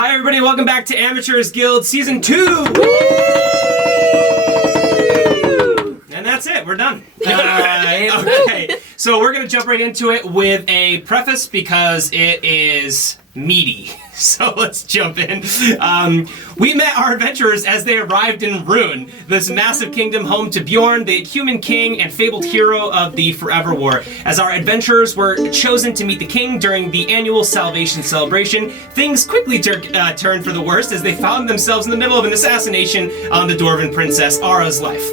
Hi everybody, welcome back to Amateurs Guild Season 2! And that's it, we're done. Okay, so we're going to jump right into it with a preface because it is meaty. So let's jump in. We met our adventurers as they arrived in Rune, this massive kingdom home to Bjorn, the human king and fabled hero of the Forever War. As our adventurers were chosen to meet the king during the annual Salvation celebration, things quickly turned for the worst as they found themselves in the middle of an assassination on the Dwarven princess Ara's life.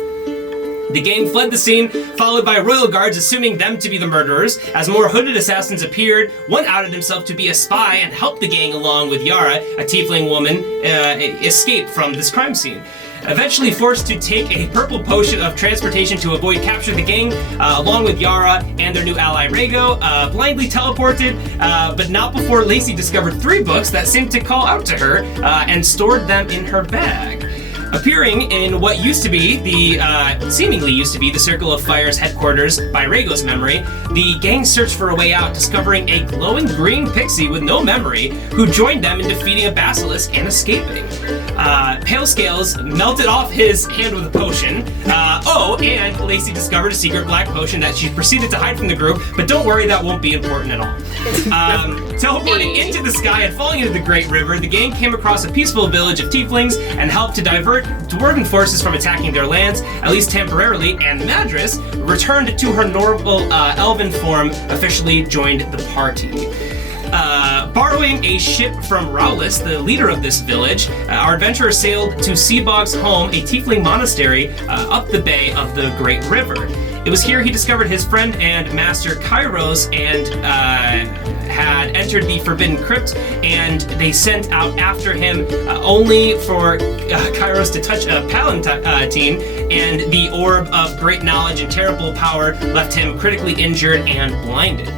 The gang fled the scene, followed by royal guards assuming them to be the murderers. As more hooded assassins appeared, one outed himself to be a spy and helped the gang along with Yara, a tiefling woman, escape from this crime scene. Eventually forced to take a purple potion of transportation to avoid capture, the gang, along with Yara and their new ally Rhaego, blindly teleported, but not before Lacey discovered 3 books that seemed to call out to her and stored them in her bag. Appearing in what seemingly used to be the Circle of Fire's headquarters by Rhaego's memory, the gang searched for a way out, discovering a glowing green pixie with no memory, who joined them in defeating a basilisk and escaping. Pale Scales melted off his hand with a potion. And Lacey discovered a secret black potion that she proceeded to hide from the group, but don't worry, that won't be important at all. Teleporting into the sky and falling into the Great River, the gang came across a peaceful village of Tieflings and helped to divert Dwarven forces from attacking their lands, at least temporarily, and Madras, returned to her normal elven form, officially joined the party. Borrowing a ship from Raulis, the leader of this village, our adventurers sailed to Seabog's home, a tiefling monastery up the bay of the Great River. It was here he discovered his friend and master Kairos and had entered the Forbidden Crypt, and they sent out after him only for Kairos to touch a palatine, and the orb of great knowledge and terrible power left him critically injured and blinded.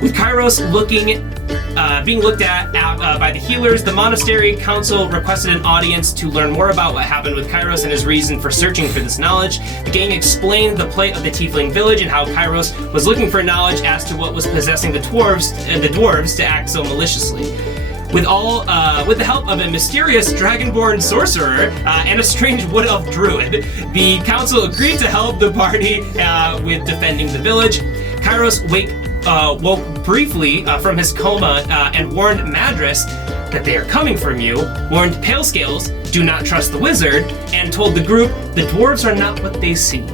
With Kairos being looked at by the healers, the monastery council requested an audience to learn more about what happened with Kairos and his reason for searching for this knowledge. The gang explained the plight of the Tiefling village and how Kairos was looking for knowledge as to what was possessing the dwarves to act so maliciously. With the help of a mysterious dragonborn sorcerer and a strange wood elf druid, the council agreed to help the party with defending the village. Kairos woke briefly from his coma and warned Madras that they are coming from you, warned Pale Scales, do not trust the wizard, and told the group the dwarves are not what they seem.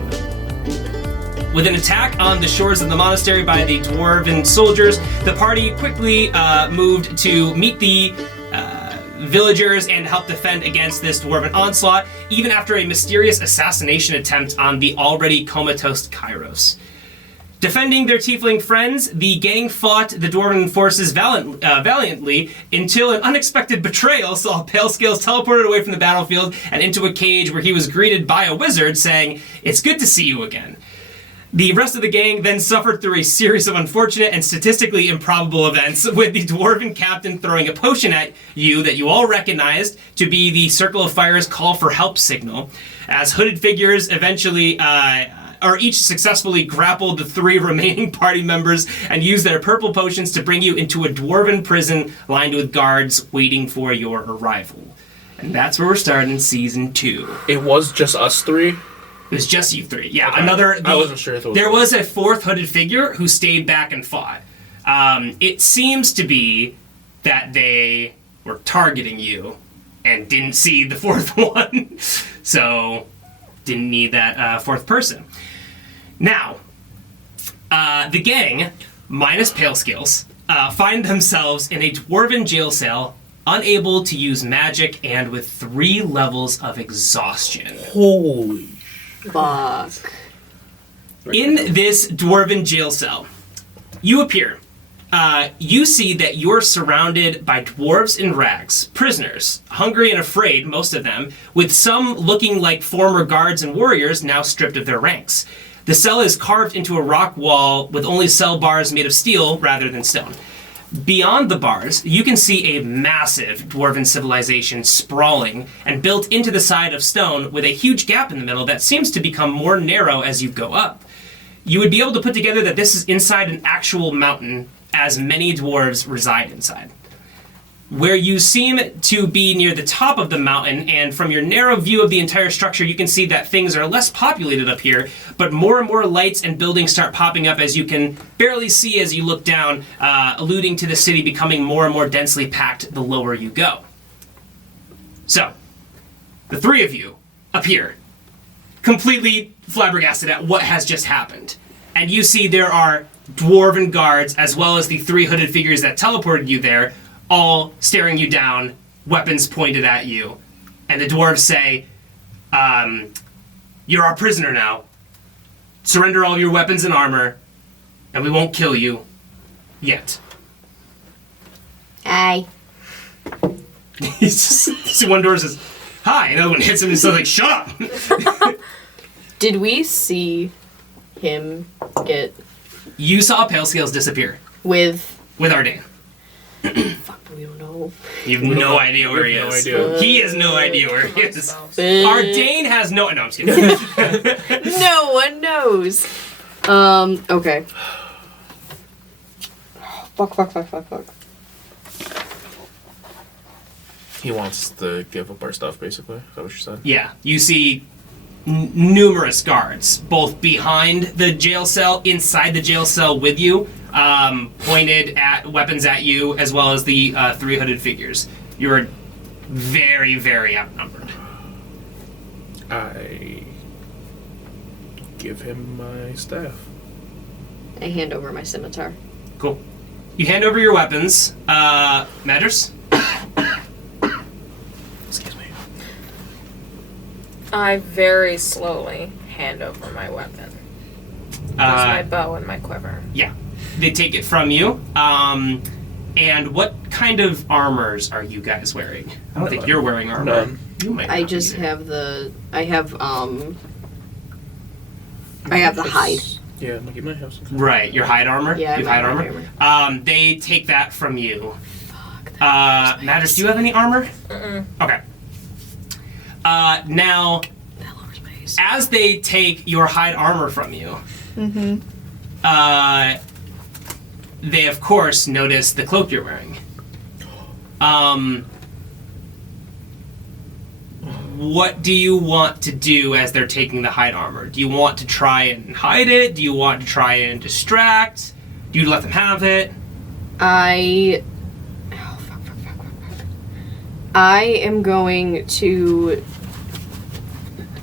With an attack on the shores of the monastery by the dwarven soldiers, the party quickly moved to meet the villagers and help defend against this dwarven onslaught, even after a mysterious assassination attempt on the already comatose Kairos. Defending their tiefling friends, the gang fought the dwarven forces valiantly until an unexpected betrayal saw Pale Scales teleported away from the battlefield and into a cage where he was greeted by a wizard saying, "It's good to see you again." The rest of the gang then suffered through a series of unfortunate and statistically improbable events, with the dwarven captain throwing a potion at you that you all recognized to be the Circle of Fire's call for help signal, as hooded figures eventually each successfully grappled the 3 remaining party members and used their purple potions to bring you into a dwarven prison lined with guards waiting for your arrival. And that's where we're starting Season 2. It was just us 3? It was just you 3. Yeah, okay. I wasn't sure if it was... There was a 4th hooded figure who stayed back and fought. It seems to be that they were targeting you and didn't see the 4th one. So, didn't need that 4th person. Now, the gang, minus Pale Scales, find themselves in a dwarven jail cell, unable to use magic and with 3 levels of exhaustion. Holy fuck. In this dwarven jail cell, you appear. You see that you're surrounded by dwarves in rags, prisoners, hungry and afraid, most of them, with some looking like former guards and warriors now stripped of their ranks. The cell is carved into a rock wall with only cell bars made of steel rather than stone. Beyond the bars, you can see a massive dwarven civilization sprawling and built into the side of stone with a huge gap in the middle that seems to become more narrow as you go up. You would be able to put together that this is inside an actual mountain, as many dwarves reside inside. where you seem to be near the top of the mountain, and from your narrow view of the entire structure, you can see that things are less populated up here, but more and more lights and buildings start popping up as you can barely see as you look down, alluding to the city becoming more and more densely packed the lower you go. So, the three of you appear, completely flabbergasted at what has just happened. And you see there are dwarven guards, as well as the three hooded figures that teleported you there, all staring you down, weapons pointed at you. And the dwarves say, you're our prisoner now. Surrender all your weapons and armor, and we won't kill you. Yet. Hi. One dwarf says, hi, and the other one hits him and says, like, shut up! Did we see him get... You saw Pale Scales disappear. With Ardane. Fuck, we don't know. You have no idea where he is. He has no idea where he is. Ardane has no... No, I'm just kidding. No one knows. Okay. Fuck. He wants to give up our stuff, basically. Is that what you said? Yeah, you see numerous guards, both behind the jail cell, inside the jail cell with you, pointed at weapons at you, as well as the three hooded figures. You're very, very outnumbered. I give him my staff. I hand over my scimitar. Cool. You hand over your weapons. Matters? Excuse me. I very slowly hand over my weapon. There's my bow and my quiver. Yeah. They take it from you. And what kind of armors are you guys wearing? I don't think you're wearing armor. None. You might I not just either. have the... I have the hide. Yeah, you might have some. Right, your hide armor? Yeah, you my have hide hide armor. They take that from you. Fuck. Matters, do you have any armor? Mm-mm. Okay. Now, That lowers my AC. as they take your hide armor from you, they of course notice the cloak you're wearing. What do you want to do as they're taking the hide armor? Do you want to try and hide it? Do you want to try and distract? Do you let them have it? I am going to...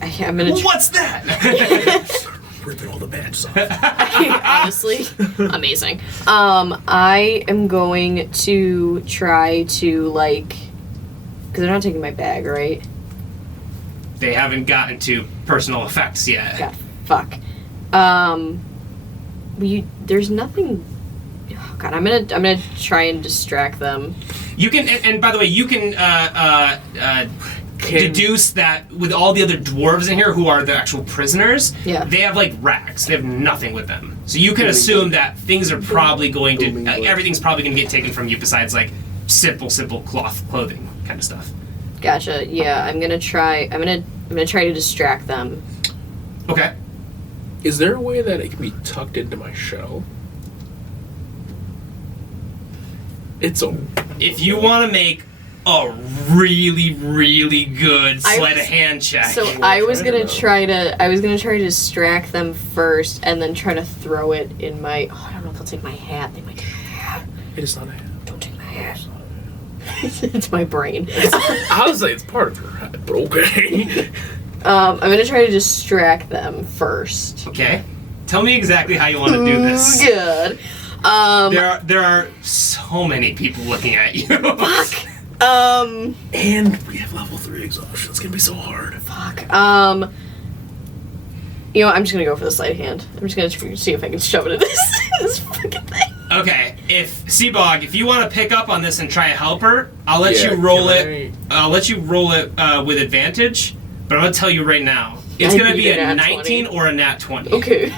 I'm gonna... What's that? Ripping all the bad stuff. Honestly, amazing. I am going to try to, like... Because they're not taking my bag, right? They haven't gotten to personal effects yet. God, fuck. There's nothing... Oh, God, I'm gonna try and distract them. You can, and by the way, you can deduce that with all the other dwarves in here who are the actual prisoners, Yeah. they have like rags. They have nothing with them. So you can assume that things are probably going to, everything's probably going to get taken from you besides like simple cloth clothing kind of stuff. Gotcha. Yeah, I'm gonna try to distract them. Okay. Is there a way that it can be tucked into my shell? It's a... If you want to make a really, really good sleight of hand check. So I was gonna try to distract them first, and then try to throw it in my. Oh, I don't know if they'll take my hat. They might take my hat. It is not a hat. Don't take my hat. It's my brain. I was like, it's part of your hat, but okay. I'm gonna try to distract them first. Okay. Tell me exactly how you want to do this. Good. There are so many people looking at you. Fuck. And we have level 3 exhaustion. It's gonna be so hard. Fuck. You know, I'm just gonna go for the sleight of hand. I'm just gonna see if I can shove it in this fucking thing. Okay, if Seabog, if you want to pick up on this and try and help her, I'll let Yeah, you roll can it. I'll let you roll it with advantage. But I'm gonna tell you right now, it's I gonna need be a a nat 19 20. or a nat 20. Okay.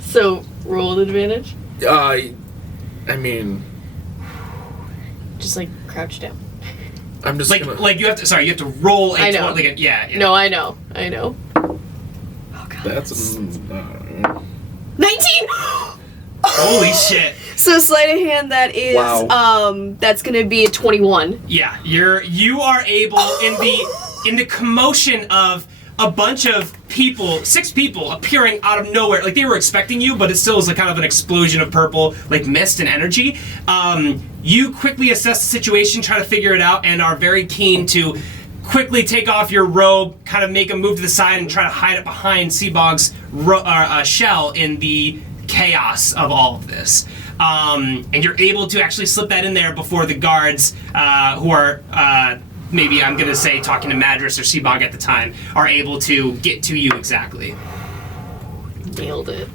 So roll an advantage. I mean, Just like crouch down. I'm just Like gonna... you have to. Sorry, you have to roll a I know. 20. Like yeah. No, I know. Oh god. That's... 19! Holy shit! So sleight of hand, that is that's gonna be a 21. Yeah, you are able in the commotion of a bunch of people, 6 people appearing out of nowhere, like they were expecting you, but it still was like kind of an explosion of purple, like mist and energy. You quickly assess the situation, try to figure it out, and are very keen to quickly take off your robe, kind of make a move to the side, and try to hide it behind Seabog's shell in the chaos of all of this. And you're able to actually slip that in there before the guards, who are maybe I'm going to say talking to Madras or Seabog at the time, are able to get to you exactly. Nailed it.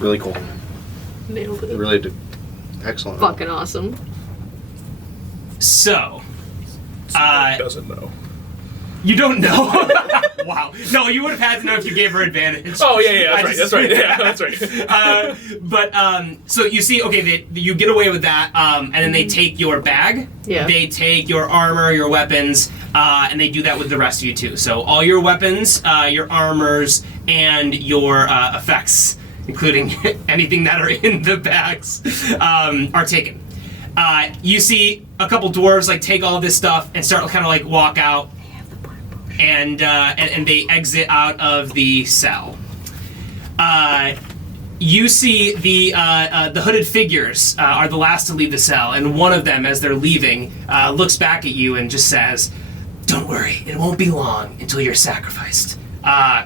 Really cool. Nailed it. Really did. Excellent. Fucking awesome. So, Doesn't know. you don't know? Wow. No, you would have had to know if you gave her advantage. Oh, yeah, that's right. Yeah, that's right. So you see, okay, you get away with that, and then they take your bag, they take your armor, your weapons, and they do that with the rest of you too. So all your weapons, your armors, and your effects, including anything that are in the bags, are taken. You see a couple dwarves like take all this stuff and start kind of like walk out. And they exit out of the cell. You see the hooded figures are the last to leave the cell, and one of them, as they're leaving, looks back at you and just says, "Don't worry, it won't be long until you're sacrificed."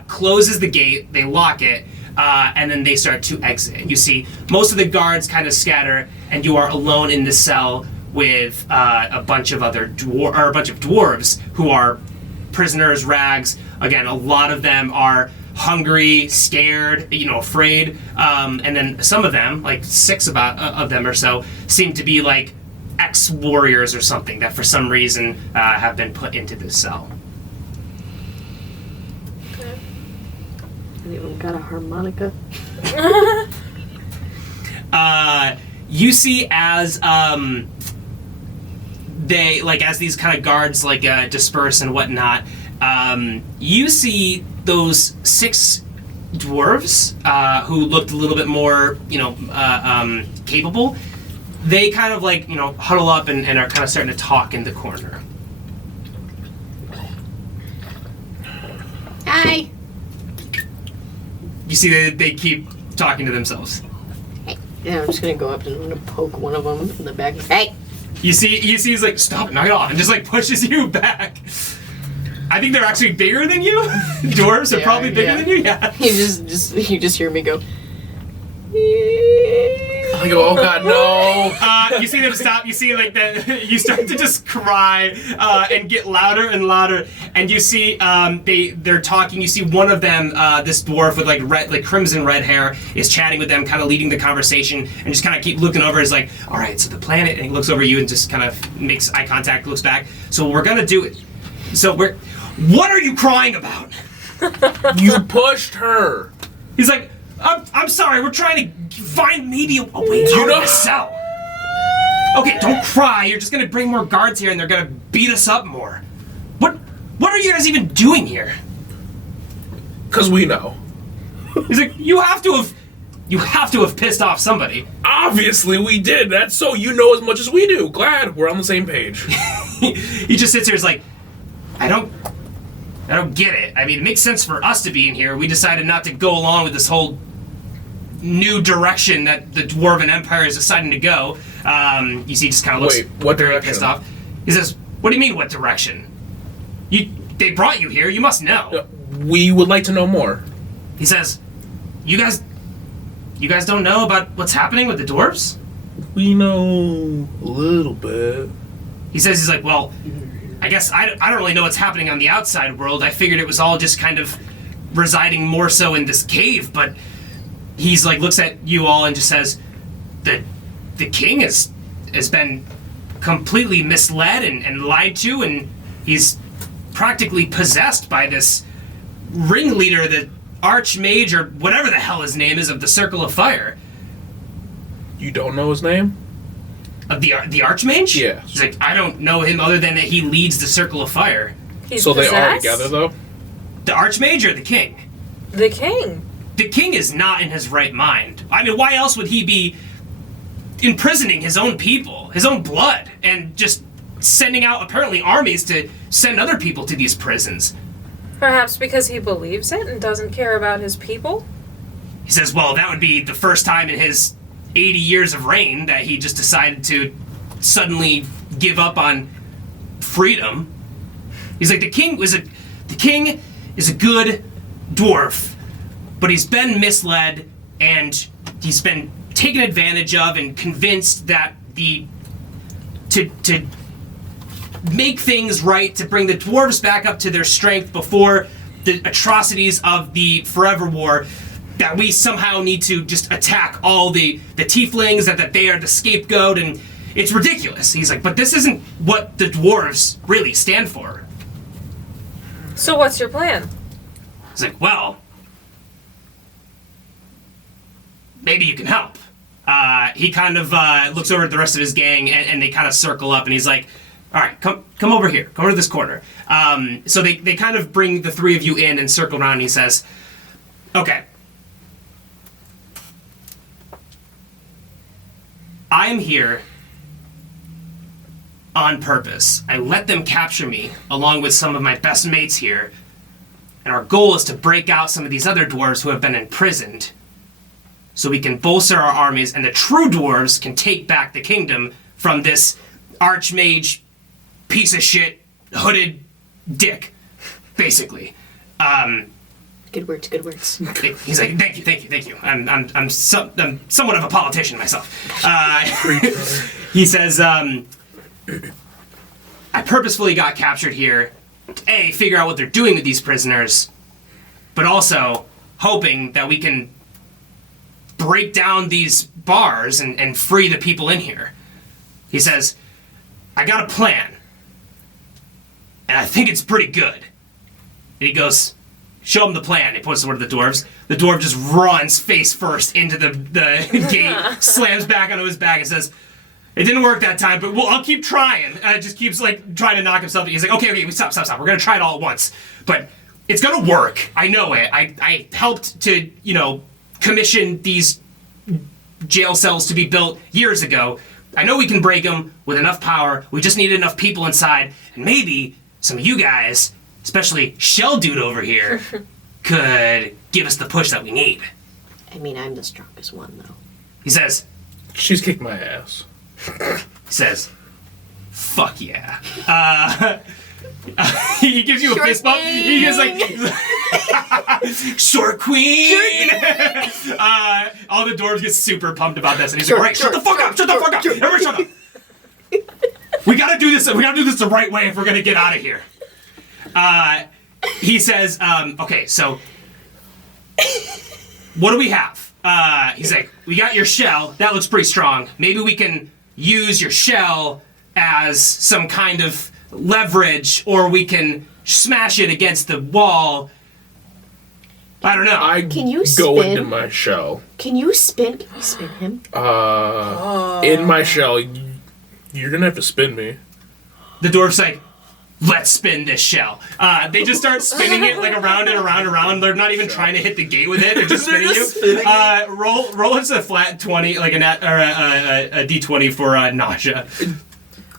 Closes the gate, they lock it, and then they start to exit. You see most of the guards kind of scatter, and you are alone in the cell with a bunch of other dwarves who are prisoners, rags. Again, a lot of them are hungry, scared, afraid, and then some of them, like 6 of them or so, seem to be like ex-warriors or something that for some reason have been put into this cell. Anyone got a harmonica? You see as as these kind of guards disperse and whatnot, you see those 6 dwarves who looked a little bit more, capable. They kind of huddle up and are kind of starting to talk in the corner. Hi. You see they keep talking to themselves. Hey. Yeah, I'm just gonna go up and I'm gonna poke one of them in the back. Hey. You see he's like, "Stop, knock it off," and just pushes you back. I think they're actually bigger than you. Dwarves are probably bigger than you. Yeah. You just hear me go. I go, oh god, no. You see them stop. You see you start to just cry and get louder and louder. And you see they're talking. You see one of them, this dwarf with crimson red hair, is chatting with them, kind of leading the conversation, and just kind of keep looking over. Is like, all right, so the planet, and he looks over you and just kind of makes eye contact, looks back. So we're gonna do it. So what are you crying about? You pushed her. He's like, I'm sorry, we're trying to find maybe a way out of this cell. Okay, don't cry, you're just gonna bring more guards here and they're gonna beat us up more. What are you guys even doing here? 'Cause we know. He's like, you have to have pissed off somebody. Obviously we did, that's so you know as much as we do. Glad we're on the same page. He just sits here, is like, I don't get it. I mean, it makes sense for us to be in here. We decided not to go along with this whole new direction that the Dwarven Empire is deciding to go. You see, he just kind of looks what very direction? pissed off. He says, "What do you mean, what direction? They brought you here. You must know." We would like to know more. He says, "You guys don't know about what's happening with the dwarves?" We know a little bit. He says, he's like, "Well, I guess I don't really know what's happening on the outside world. I figured it was all just kind of residing more so in this cave, but." He's like, looks at you all and just says, the king has been completely misled and lied to, and he's practically possessed by this ringleader, the archmage, or whatever the hell his name is, of the Circle of Fire. You don't know his name? Of the archmage? Yeah. He's like, I don't know him other than that he leads the Circle of Fire. He's so possessed? They are together, though? The archmage or the king? The king. The king is not in his right mind. I mean, why else would he be imprisoning his own people, his own blood, and just sending out apparently armies to send other people to these prisons. Perhaps because he believes it and doesn't care about his people? He says, well, that would be the first time in his 80 years of reign that he just decided to suddenly give up on freedom. He's like, the king is a good dwarf, but he's been misled and he's been taken advantage of and convinced that to make things right, to bring the dwarves back up to their strength before the atrocities of the Forever War, that we somehow need to just attack all the Tieflings, that they are the scapegoat, and it's ridiculous. He's like, but this isn't what the dwarves really stand for. So what's your plan? He's like, well, maybe you can help. He kind of looks over at the rest of his gang, and they kind of circle up, and he's like, all right, come over here. Come over to this corner. So they kind of bring the three of you in and circle around, and he says, okay. I am here on purpose. I let them capture me, along with some of my best mates here, and our goal is to break out some of these other dwarves who have been imprisoned, so we can bolster our armies, and the true dwarves can take back the kingdom from this archmage piece of shit hooded dick, basically. Good words. He's like, thank you. I'm somewhat of a politician myself. He says, I purposefully got captured here to figure out what they're doing with these prisoners, but also hoping that we can break down these bars and free the people in here. He says, I got a plan, and I think it's pretty good. And he goes, show him the plan. He points toward the dwarves. The dwarf just runs face first into the gate, slams back onto his back, and says, it didn't work that time, but I'll keep trying. Just keeps like trying to knock himself. He's like, okay, stop. We're gonna try it all at once, but it's gonna work. I know it. I helped to commission these jail cells to be built years ago. I know we can break them with enough power. We just need enough people inside, and maybe some of you guys, especially Shell Dude over here, could give us the push that we need. I mean, I'm the strongest one, though. He says, She's kicked my ass. He says, fuck yeah. He gives you a Short fist bump. He gives like, short queen. All the dwarves get super pumped about this, and he's like, all right, shut the fuck up. Everybody shut up. We gotta do this the right way if we're gonna get out of here. He says, okay, so what do we have? He's like, we got your shell. That looks pretty strong. Maybe we can use your shell as some kind of leverage, or we can smash it against the wall. I don't know. Can you go spin? into my shell. Can you spin him? In my shell, you're gonna have to spin me. The dwarf's like, let's spin this shell. They just start spinning it like around and around and around. They're not even trying to hit the gate with it. They're just spinning you. Roll us a flat 20, like a d20 for nausea.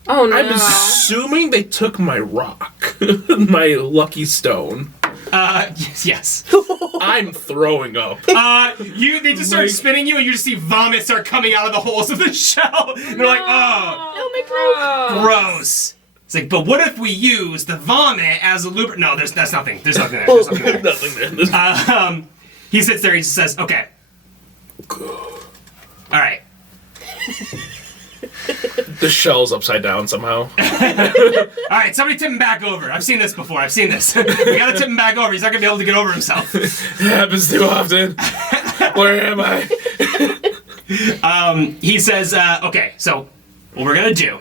Oh no. I'm assuming they took my rock, my lucky stone. Yes. I'm throwing up. They just start spinning you, and you just see vomit start coming out of the holes of the shell. And they're like, oh, No, gross. It's like, but what if we use the vomit as a lubricant? No, that's nothing. There's nothing there. There's nothing there. Nothing there. He sits there. He just says, okay. All right. The shell's upside down somehow. All right, somebody tip him back over. I've seen this before. We gotta tip him back over. He's not gonna be able to get over himself. It happens too often. Where am I? He says, okay, so what we're gonna do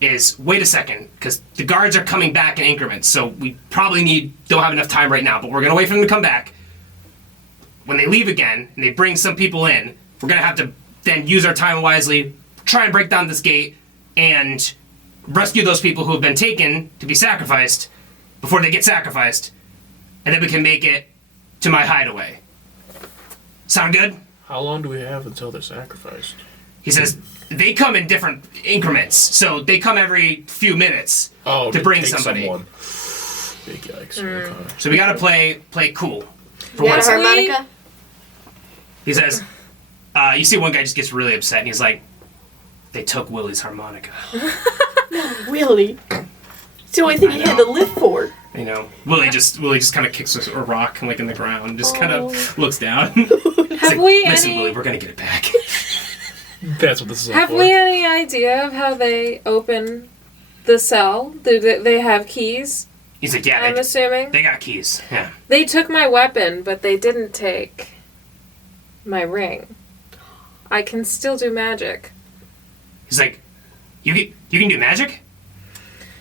is wait a second, because the guards are coming back in increments, so we probably don't have enough time right now, but we're gonna wait for them to come back. When they leave again, and they bring some people in, we're gonna have to then use our time wisely, try and break down this gate, and rescue those people who have been taken to be sacrificed before they get sacrificed, and then we can make it to my hideaway. Sound good? How long do we have until they're sacrificed? he says they come in different increments, so they come every few minutes to bring take somebody. someone. Big yikes. So we gotta play cool. For You got once. a harmonica? He says, you see one guy just gets really upset, and he's like, they took Willie's harmonica. Willie. It's the only thing he had to live for. You know, Willie just kind of kicks a rock like in the ground, just kind of looks down. Have we Listen, any? Willie, we're gonna get it back. That's what this is all Have for. we any idea of how they open the cell? Do they have keys? He's like, yeah, I'm assuming they got keys. Yeah. they took my weapon, but they didn't take my ring. I can still do magic. He's like, you can do magic?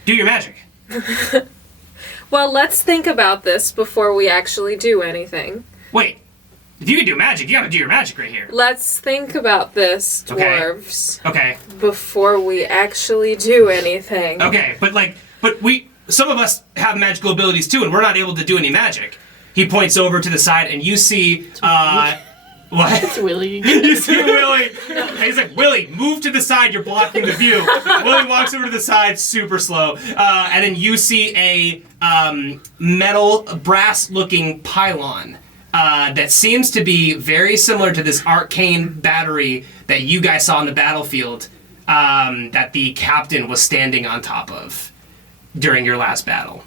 Do your magic. Well, let's think about this before we actually do anything. Wait, if you can do magic, you gotta do your magic right here. Let's think about this, Okay. dwarves, Okay. before we actually do anything. Okay, but some of us have magical abilities too, and we're not able to do any magic. He points over to the side, and you see, what? It's Willie. You see Willie. He's like, Willie, move to the side. You're blocking the view. Willie walks over to the side, super slow, and then you see a metal, brass-looking pylon that seems to be very similar to this arcane battery that you guys saw on the battlefield that the captain was standing on top of during your last battle.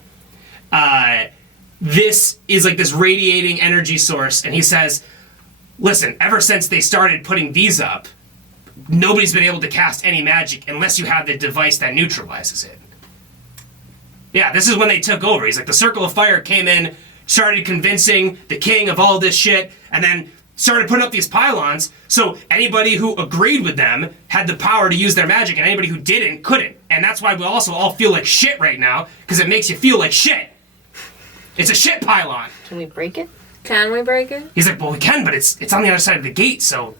This is like this radiating energy source, and he says, listen, ever since they started putting these up, nobody's been able to cast any magic unless you have the device that neutralizes it. Yeah, this is when they took over. He's like, the Circle of Fire came in, started convincing the king of all this shit, and then started putting up these pylons, so anybody who agreed with them had the power to use their magic, and anybody who didn't, couldn't. And that's why we also all feel like shit right now, because it makes you feel like shit. It's a shit pylon. Can we break it? Can we break it? He's like, well, we can, but it's on the other side of the gate, so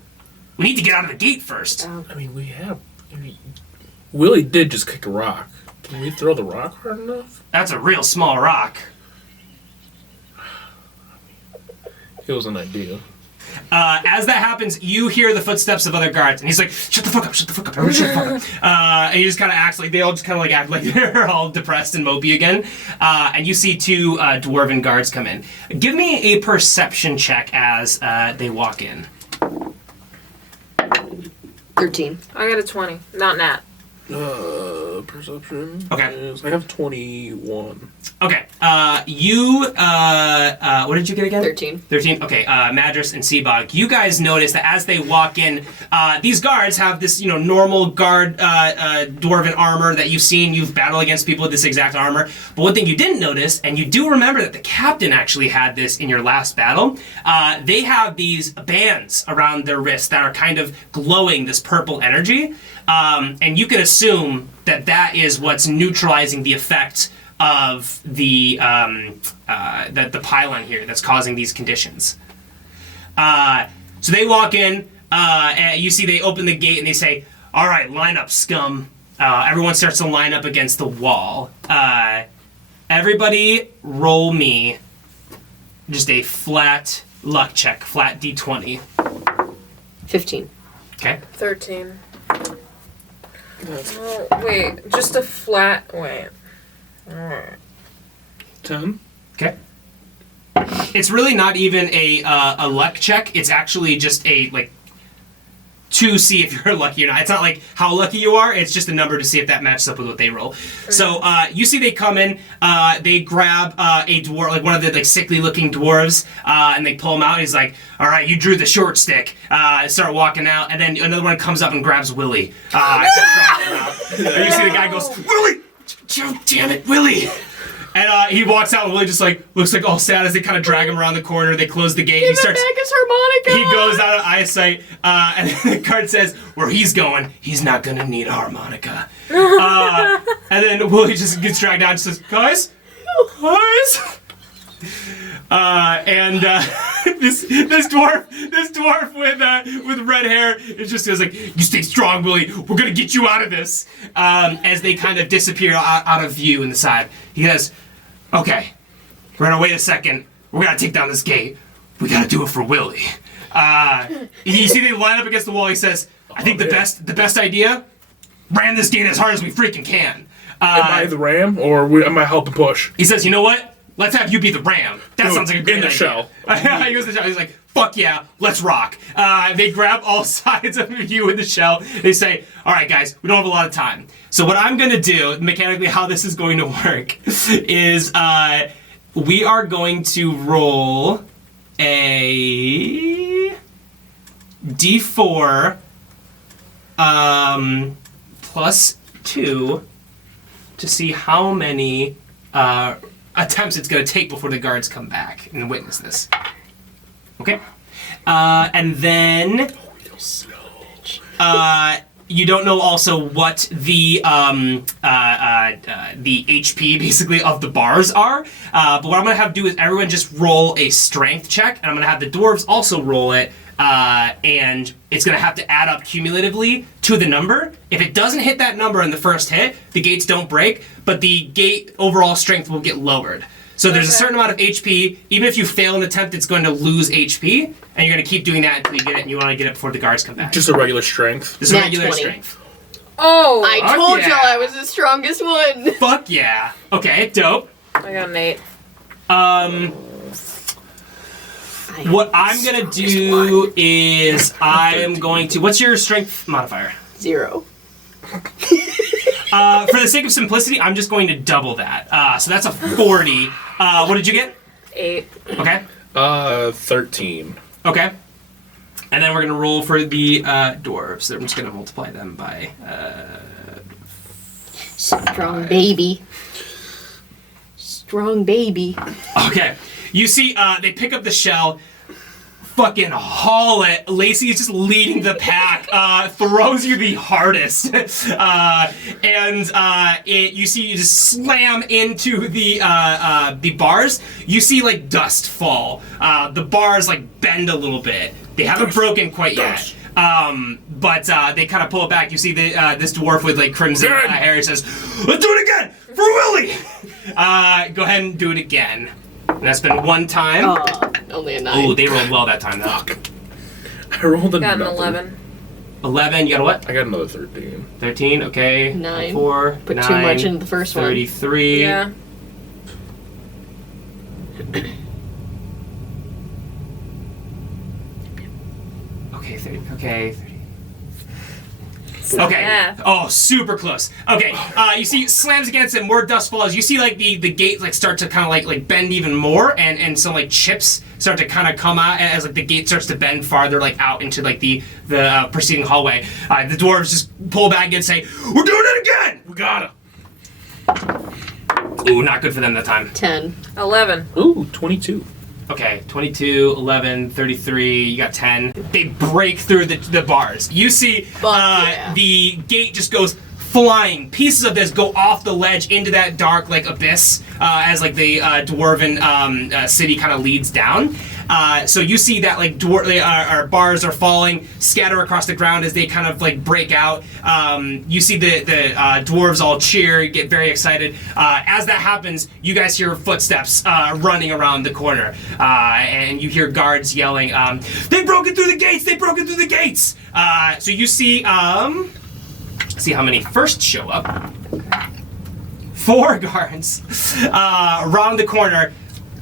we need to get out of the gate first. I mean, Willie did just kick a rock. Can we throw the rock hard enough? That's a real small rock. It was an idea. As that happens, you hear the footsteps of other guards, and he's like, shut the fuck up, everybody shut the fuck up. And he just kind of acts like, they all just kind of like act like they're all depressed and mopey again. And you see two dwarven guards come in. Give me a perception check as they walk in. 13. I got a 20. Not nat. Perception. Okay. I have 21. Okay. What did you get again? 13. 13. Okay. Madras and Seabog. You guys notice that as they walk in, these guards have this, normal guard dwarven armor that you've seen. You've battled against people with this exact armor. But one thing you didn't notice, and you do remember that the captain actually had this in your last battle, they have these bands around their wrists that are kind of glowing this purple energy. And you can assume that is what's neutralizing the effect of the pylon here that's causing these conditions. So they walk in, and you see they open the gate and they say, all right, line up, scum. Everyone starts to line up against the wall. Everybody roll me just a flat luck check, flat D20. 15. Okay. 13. Oh, wait. Just a flat... Wait. Alright. 10. Okay. It's really not even a luck check. It's actually just to see if you're lucky or not. It's not like how lucky you are. It's just a number to see if that matches up with what they roll. So you see they come in. They grab a dwarf, like one of the sickly looking dwarves, and they pull him out. He's like, "All right, you drew the short stick." Start walking out, and then another one comes up and grabs Willie. And you see the guy goes, "Willie, damn it, Willie!" And he walks out, and Willie just looks all sad as they kind of drag him around the corner. They close the gate. Give And he him back his harmonica! He goes out of eyesight, and then the card says, "Where he's going, he's not gonna need a harmonica." And then Willie just gets dragged out and says, "Guys." This dwarf with red hair, it just goes like, "You stay strong, Willie. We're gonna get you out of this." As they kind of disappear out of view in the side, he goes, "Okay, we're gonna wait a second. We're gonna take down this gate. We gotta do it for Willie." You see, they line up against the wall. He says, I think the best idea, ram this gate as hard as we freaking can. Am I the ram, or am I helping push? He says, you know what? Let's have you be the ram. That Dude, sounds like a great in the idea. shell. He goes in the shell. He's like, fuck yeah, let's rock. They grab all sides of you in the shell. They say, all right, guys, we don't have a lot of time. So what I'm going to do, mechanically how this is going to work, is we are going to roll a D4 plus 2 to see how many attempts it's going to take before the guards come back and witness this. Okay. And then you don't know also what the HP basically of the bars are. But what I'm going to have to do is everyone just roll a strength check, and I'm going to have the dwarves also roll it. And it's going to have to add up cumulatively to the number. If it doesn't hit that number in the first hit, the gates don't break, but the gate overall strength will get lowered. So there's a certain amount of HP. Even if you fail an attempt, it's going to lose HP, and you're going to keep doing that until you get it, and you want to get it before the guards come back. Just a regular strength. This is Nat regular 20. strength. Oh! I told yeah. y'all I was the strongest one. Fuck yeah. Okay, dope. I got an 8. What I'm going to do is I am going to... What's your strength modifier? 0. For the sake of simplicity, I'm just going to double that. So that's a 40. What did you get? 8. Okay. 13. Okay. And then we're going to roll for the dwarves. So I'm just going to multiply them by... Strong baby. Strong baby. Okay. You see, they pick up the shell, fucking haul it. Lacey is just leading the pack, throws you the hardest. You see you just slam into the bars. You see, like, dust fall. The bars, like, bend a little bit. They haven't broken quite yet. But they kind of pull it back. You see this dwarf with, like, crimson hair. He says, let's do it again! For Willie! Go ahead and do it again. And that's been one time. Only a 9. Oh, they rolled well that time, though. Fuck. I rolled a Got an nothing. 11. 11, you got a what? I got another 13. 13, okay. 9. 4, Put 9, too much into the first 33. Yeah. Okay, 30. Okay, 30. Okay. Math. Oh, super close. Okay. You see, slams against it. More dust falls. You see, like the gate like start to kind of like bend even more, and some like chips start to kind of come out as like the gate starts to bend farther like out into like the preceding hallway. The dwarves just pull back and say, "We're doing it again. We got him. Ooh, not good for them that time. 10. 11. Ooh, 22. Okay, 22, 11, 33, you got 10. They break through the bars. You see yeah. the gate just goes flying. Pieces of this go off the ledge into that dark like abyss as like the dwarven city kind of leads down. So you see that like our bars are falling, scatter across the ground as they kind of like break out. You see the dwarves all cheer, get very excited. As that happens, you guys hear footsteps running around the corner, and you hear guards yelling, "They broke it through the gates! They broke it through the gates!" So you see how many first show up. 4 guards around the corner.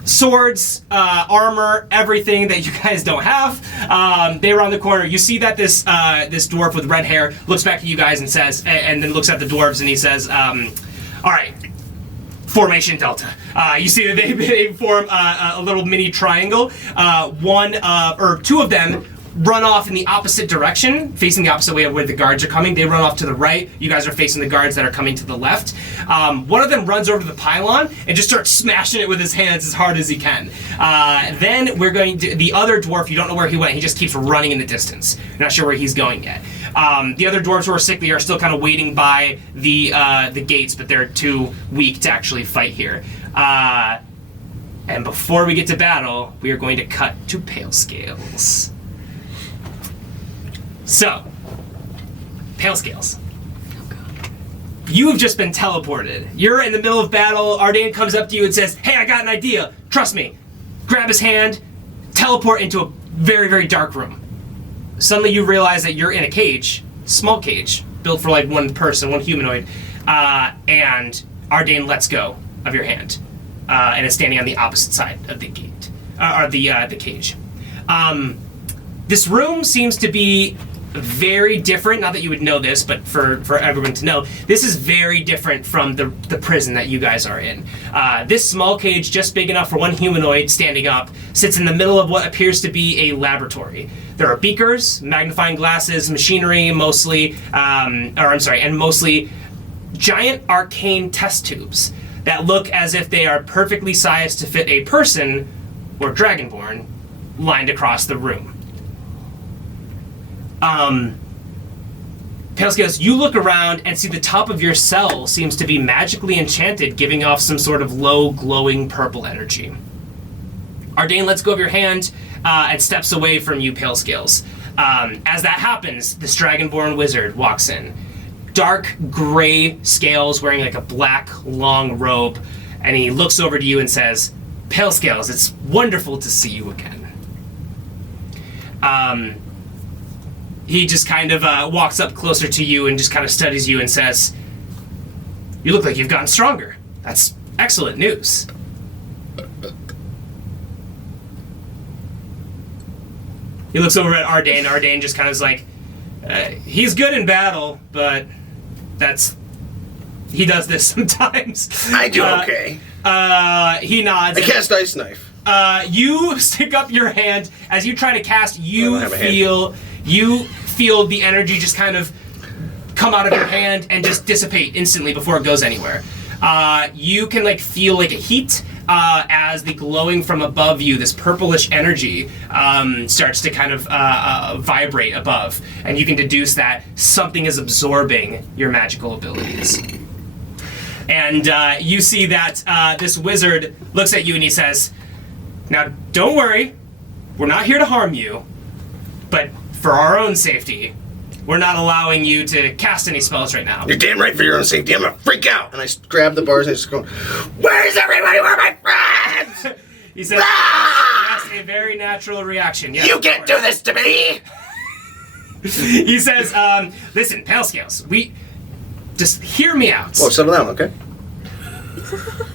Swords, armor, everything that you guys don't have. They around the corner. You see that this dwarf with red hair looks back at you guys and says, and then looks at the dwarves and he says, "All right, formation delta." You see that they form a little mini triangle. 2 of them run off in the opposite direction, facing the opposite way of where the guards are coming. They run off to the right. You guys are facing the guards that are coming to the left. One of them runs over to the pylon and just starts smashing it with his hands as hard as he can. Then we're going to... The other dwarf, you don't know where he went. He just keeps running in the distance. You're not sure where he's going yet. The other dwarves who are sickly are still kind of waiting by the gates, but they're too weak to actually fight here. And before we get to battle, we are going to cut to Pale Scales. So, Pale Scales. You have just been teleported. You're in the middle of battle. Ardain comes up to you and says, "Hey, I got an idea. Trust me." Grab his hand, teleport into a very, very dark room. suddenly you realize that you're in a cage, small cage, built for like one person, one humanoid, and Ardane lets go of your hand, and is standing on the opposite side of the gate, or the cage. This room seems to be very different. Not that you would know this, but for everyone to know, this is very different from the prison that you guys are in. This small cage, just big enough for one humanoid standing up, sits in the middle of what appears to be a laboratory. There are beakers, magnifying glasses, machinery, mostly giant arcane test tubes that look as if they are perfectly sized to fit a person or dragonborn lined across the room. Palescales, you look around and see the top of your cell seems to be magically enchanted, giving off some sort of low, glowing purple energy. Ardane lets go of your hand and steps away from you, Palescales. As that happens, this dragonborn wizard walks in. Dark gray scales, wearing like a black, long robe, and he looks over to you and says, Palescales, it's wonderful to see you again. He just kind of walks up closer to you and just kind of studies you and says, you look like you've gotten stronger. That's excellent news. He looks over at Ardane. Ardane just kind of is like, he's good in battle, but he does this sometimes. I do okay. He nods. I cast Ice Knife. You stick up your hand. As you try to cast, you feel the energy just kind of come out of your hand and just dissipate instantly before it goes anywhere. You can like feel like a heat as the glowing from above you, this purplish energy, starts to kind of vibrate above, and you can deduce that something is absorbing your magical abilities. And you see that this wizard looks at you and he says, now don't worry, we're not here to harm you, but for our own safety, we're not allowing you to cast any spells right now. You're damn right for your own safety. I'm gonna freak out. And I grab the bars and I just go, where's everybody? Where are my friends? He says, that's a very natural reaction. Yes, you can't do this to me! He says, listen, Palescales, just hear me out. Oh, settle down, okay?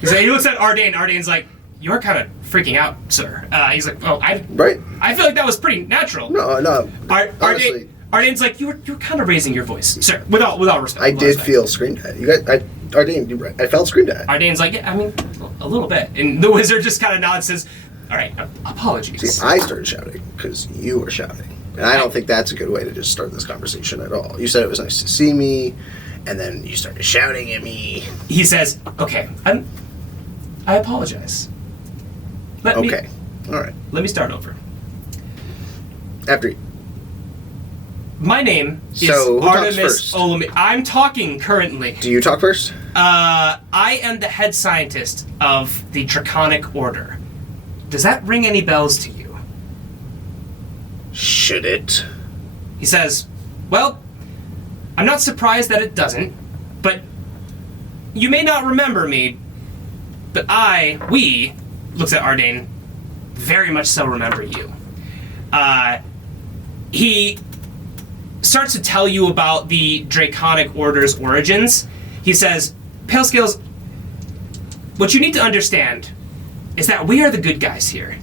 He looks at Ardane. Ardane's like, you're kind of freaking out, sir. He's like, oh, I feel like that was pretty natural. No. Honestly, Ardane's like, you were kind of raising your voice, sir. With all respect. I did feel screamed at. Ardane, I felt screamed at. Ardane's like, yeah, I mean, a little bit. And the wizard just kind of nods and says, all right, apologies. See, I started shouting because you were shouting. And I don't think that's a good way to just start this conversation at all. You said it was nice to see me, and then you started shouting at me. He says, okay, I apologize. Okay, all right. Let me start over. After you. My name is So, who talks Artemis first? Olumi. I'm talking currently. Do you talk first? I am the head scientist of the Draconic Order. Does that ring any bells to you? Should it? He says, well, I'm not surprised that it doesn't, but you may not remember me, but we, looks at Ardane, very much so remember you. He starts to tell you about the Draconic Order's origins. He says, Palescales, what you need to understand is that we are the good guys here.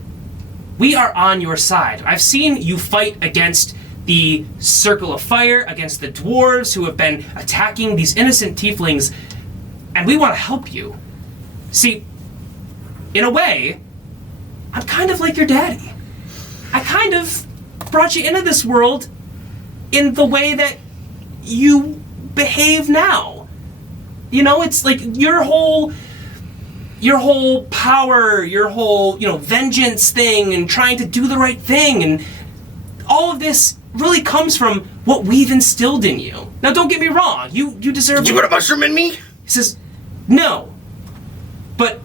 We are on your side. I've seen you fight against the Circle of Fire, against the dwarves who have been attacking these innocent tieflings, and we want to help you. See, in a way, I'm kind of like your daddy. I kind of brought you into this world in the way that you behave now. You know, it's like your whole power, your whole, vengeance thing and trying to do the right thing, and all of this really comes from what we've instilled in you. Now, don't get me wrong, you deserve... Did you put a mushroom in me? He says, no. But...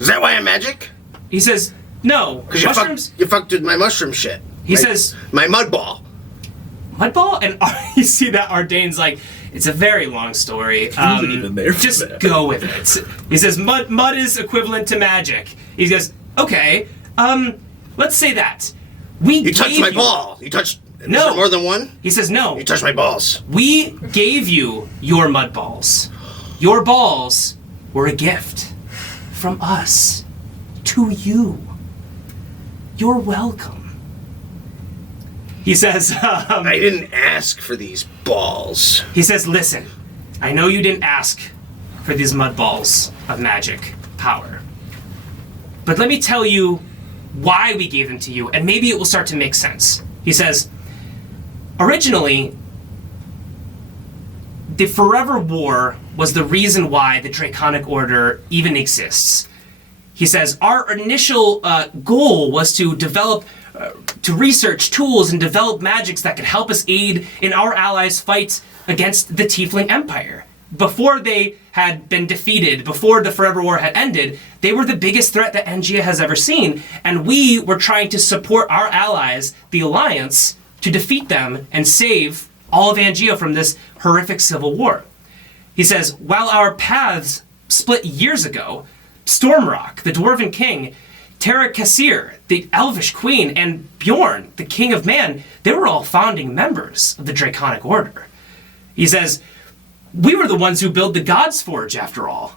Is that why I'm magic? He says, no. Because Mushrooms... you fucked with my mushroom shit. He says... My mud ball. Mud ball? And you see that Ardane's like, it's a very long story. wasn't even there for just that. go with it. He says, mud is equivalent to magic. He goes, okay, let's say that. You touched my ball. You touched... Is there more than one? He says no. You touched my balls. We gave you your mud balls. Your balls were a gift from us to you. You're welcome. He says, I didn't ask for these balls. He says, listen, I know you didn't ask for these mud balls of magic power. But let me tell you why we gave them to you, and maybe it will start to make sense. He says, originally, the Forever War was the reason why the Draconic Order even exists. He says, our initial goal was to develop, to research tools and develop magics that could help us aid in our allies' fight against the Tiefling Empire. Before they had been defeated, before the Forever War had ended, they were the biggest threat that Angea has ever seen, and we were trying to support our allies, the Alliance, to defeat them and save all of Angea from this horrific civil war. He says, while our paths split years ago, Stormrock, the Dwarven King, Terra Cassir, the Elvish Queen, and Bjorn, the King of Man, they were all founding members of the Draconic Order. He says, we were the ones who built the God's Forge, after all.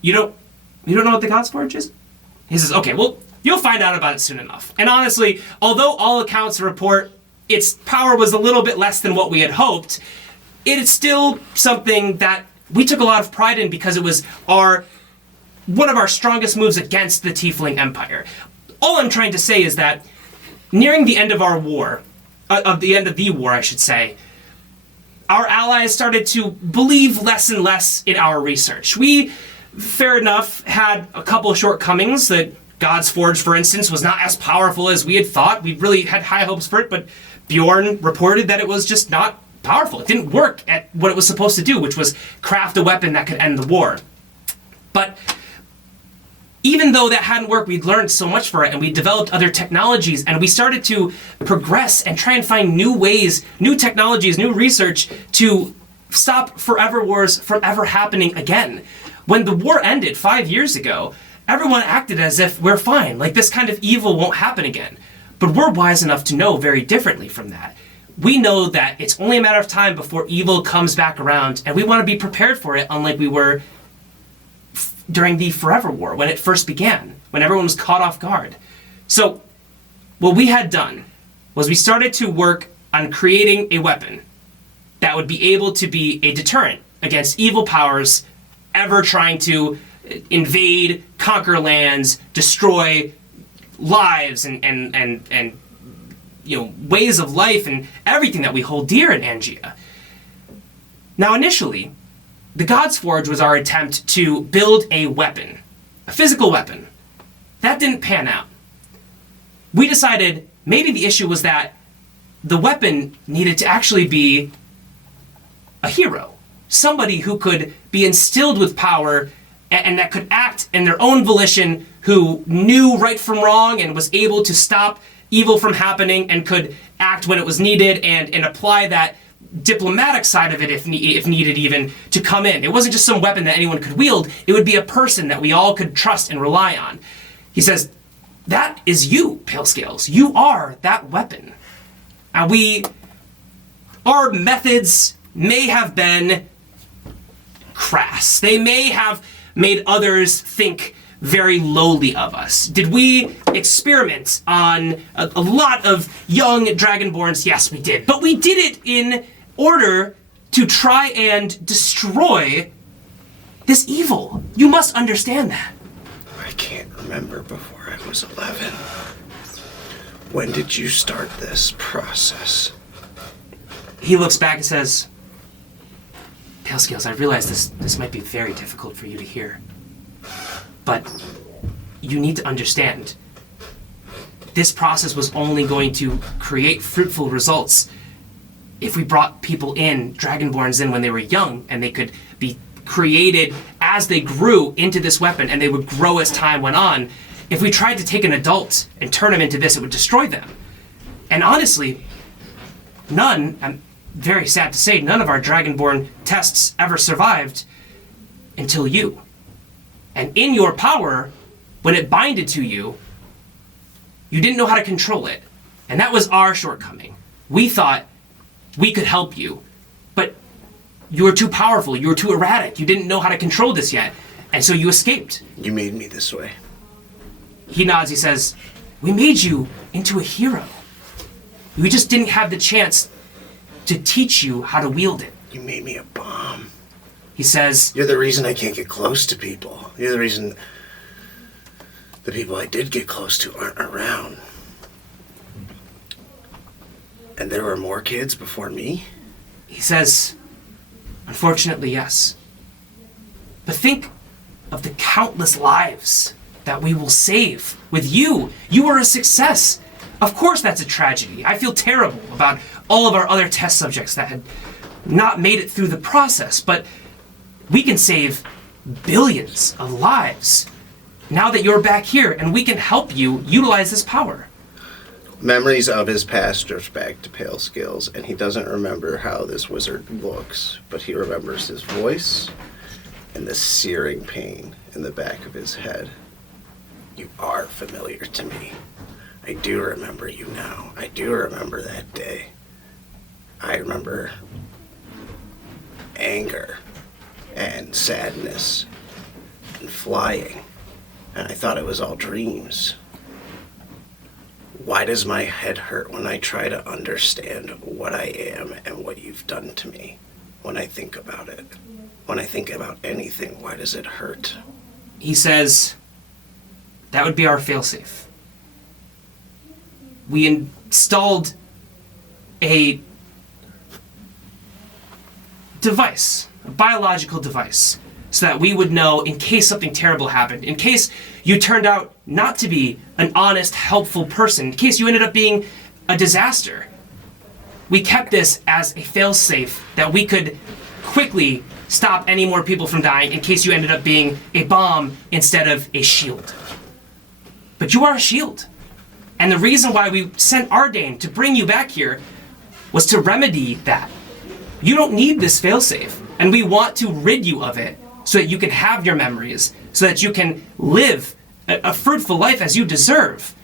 You don't know what the God's Forge is? He says, okay, well, you'll find out about it soon enough. And honestly, although all accounts report its power was a little bit less than what we had hoped, it is still something that we took a lot of pride in because it was one of our strongest moves against the Tiefling Empire. All I'm trying to say is that nearing the end of our war, the end of the war, I should say, our allies started to believe less and less in our research. We, fair enough, had a couple of shortcomings. That God's Forge, for instance, was not as powerful as we had thought. We really had high hopes for it, but Bjorn reported that it was just not powerful. It didn't work at what it was supposed to do, which was craft a weapon that could end the war. But even though that hadn't worked, we'd learned so much for it, and we developed other technologies, and we started to progress and try and find new ways, new technologies, new research to stop forever wars from ever happening again. When the war ended 5 years ago, everyone acted as if we're fine, like this kind of evil won't happen again. But we're wise enough to know very differently from that. We know that it's only a matter of time before evil comes back around, and we want to be prepared for it, unlike we were during the Forever War, when it first began, when everyone was caught off guard. So, what we had done was we started to work on creating a weapon that would be able to be a deterrent against evil powers ever trying to invade, conquer lands, destroy lives and ways of life and everything that we hold dear in Angea. Now, initially, the God's Forge was our attempt to build a weapon, a physical weapon. That didn't pan out. We decided maybe the issue was that the weapon needed to actually be a hero, somebody who could be instilled with power and that could act in their own volition, who knew right from wrong and was able to stop evil from happening and could act when it was needed and apply that diplomatic side of it if needed even to come in. It wasn't just some weapon that anyone could wield. It would be a person that we all could trust and rely on. He says, that is you, Pale Scales. You are that weapon. Our methods may have been crass. They may have made others think very lowly of us. Did we experiment on a lot of young Dragonborns? Yes, we did. But we did it in order to try and destroy this evil. You must understand that. I can't remember before I was 11. When did you start this process? He looks back and says, Pale Scales, I realize this might be very difficult for you to hear. But you need to understand, this process was only going to create fruitful results if we brought people in, Dragonborns in, when they were young, and they could be created as they grew into this weapon, and they would grow as time went on. If we tried to take an adult and turn them into this, it would destroy them. And honestly, I'm very sad to say, none of our Dragonborn tests ever survived until you. And in your power, when it binded to you, you didn't know how to control it. And that was our shortcoming. We thought we could help you, but you were too powerful, you were too erratic, you didn't know how to control this yet, and so you escaped. You made me this way. He nods, he says, we made you into a hero. We just didn't have the chance to teach you how to wield it. You made me a bomb. He says, You're the reason I can't get close to people. You're the reason the people I did get close to aren't around. And there were more kids before me? he says, unfortunately, yes. But think of the countless lives that we will save with you. You are a success. Of course that's a tragedy. I feel terrible about all of our other test subjects that had not made it through the process, but we can save billions of lives now that you're back here, and we can help you utilize this power. Memories of his past drift back to Pale Skills, and he doesn't remember how this wizard looks, but he remembers his voice and the searing pain in the back of his head. You are familiar to me. I do remember you now. I do remember that day. I remember anger and sadness and flying, and I thought it was all dreams. Why does my head hurt when I try to understand what I am and what you've done to me? When I think about it, when I think about anything, why does it hurt? He says, that would be our failsafe. We installed a device, a biological device, so that we would know in case something terrible happened, in case you turned out not to be an honest, helpful person, in case you ended up being a disaster. We kept this as a failsafe that we could quickly stop any more people from dying in case you ended up being a bomb instead of a shield. But you are a shield. And the reason why we sent Ardain to bring you back here was to remedy that. You don't need this failsafe, and we want to rid you of it so that you can have your memories, so that you can live a fruitful life as you deserve,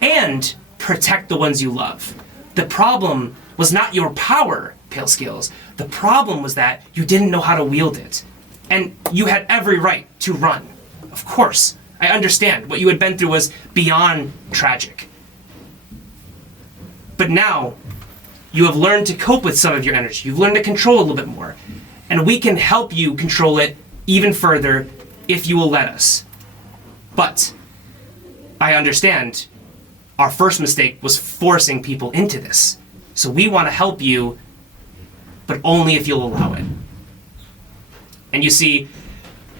and protect the ones you love. The problem was not your power, Pale Skills. The problem was that you didn't know how to wield it. And you had every right to run. Of course, I understand. What you had been through was beyond tragic. But now, you have learned to cope with some of your energy. You've learned to control a little bit more. And we can help you control it even further if you will let us. But I understand our first mistake was forcing people into this. So we want to help you, but only if you'll allow it. And you see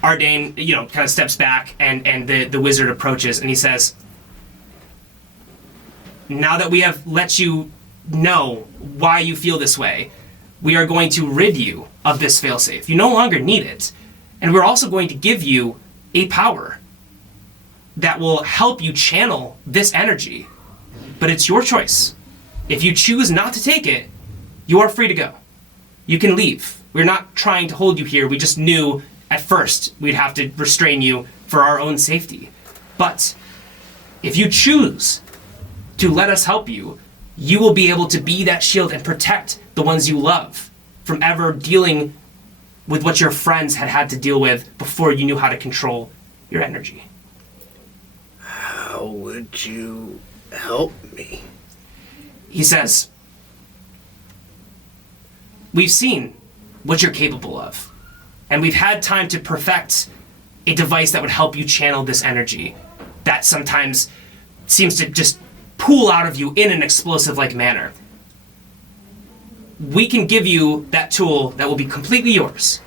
Ardain, kind of steps back, and the wizard approaches, and he says, now that we have let you know why you feel this way, we are going to rid you of this failsafe. You no longer need it. And we're also going to give you a power that will help you channel this energy. But it's your choice. If you choose not to take it, you are free to go. You can leave. We're not trying to hold you here. We just knew at first we'd have to restrain you for our own safety. But if you choose to let us help you, you will be able to be that shield and protect the ones you love from ever dealing with what your friends had to deal with before you knew how to control your energy. How would you help me? He says, we've seen what you're capable of, and we've had time to perfect a device that would help you channel this energy that sometimes seems to just pool out of you in an explosive-like manner. We can give you that tool that will be completely yours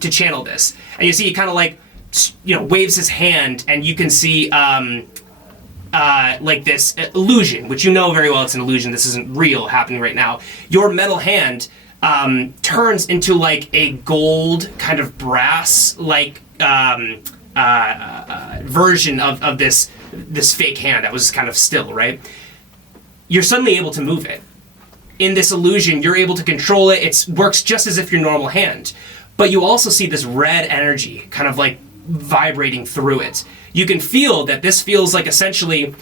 to channel this. And you see he kind of waves his hand, and you can see like this illusion, which you know very well it's an illusion. This isn't real happening right now. Your metal hand turns into like a gold kind of brass version of this fake hand that was kind of still, right? You're suddenly able to move it. In this illusion, you're able to control it. It works just as if your normal hand. But you also see this red energy kind of like vibrating through it. You can feel that this feels like essentially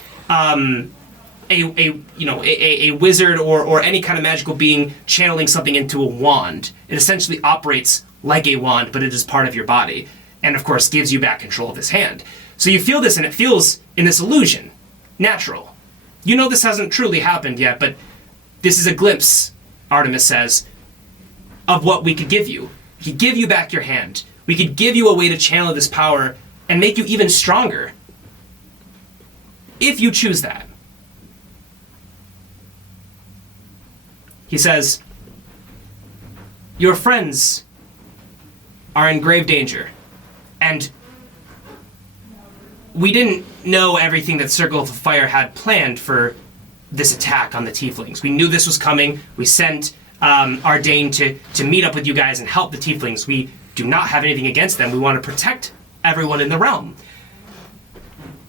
a wizard or any kind of magical being channeling something into a wand. It essentially operates like a wand, but it is part of your body, and of course gives you back control of this hand. So you feel this, and it feels in this illusion natural. You know this hasn't truly happened yet, but this is a glimpse, Artemis says, of what we could give you. We could give you back your hand. We could give you a way to channel this power and make you even stronger. If you choose that. He says, your friends are in grave danger, and we didn't know everything that Circle of Fire had planned for this attack on the Tieflings. We knew this was coming. We sent Ardain to meet up with you guys and help the Tieflings. We do not have anything against them. We want to protect everyone in the realm.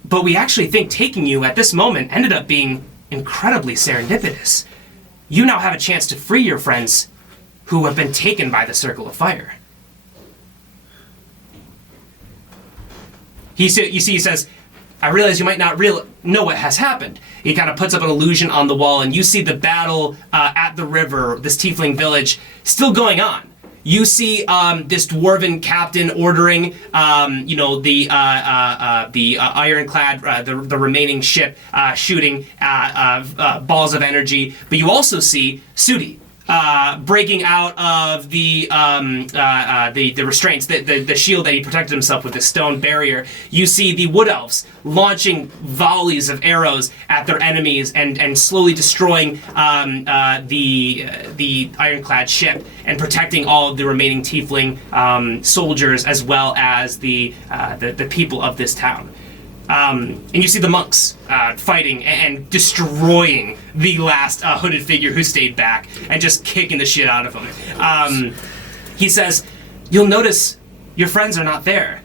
But we actually think taking you at this moment ended up being incredibly serendipitous. You now have a chance to free your friends who have been taken by the Circle of Fire. He says, I realize you might not know what has happened. He kind of puts up an illusion on the wall, and you see the battle at the river, this Tiefling village, still going on. You see this dwarven captain ordering, the ironclad, the remaining ship, shooting balls of energy. But you also see Sudi breaking out of the restraints, the shield that he protected himself with, the stone barrier. You see the wood elves launching volleys of arrows at their enemies and slowly destroying the ironclad ship and protecting all of the remaining tiefling soldiers, as well as the people of this town. And you see the monks fighting and destroying the last hooded figure who stayed back and just kicking the shit out of him. He says, you'll notice your friends are not there.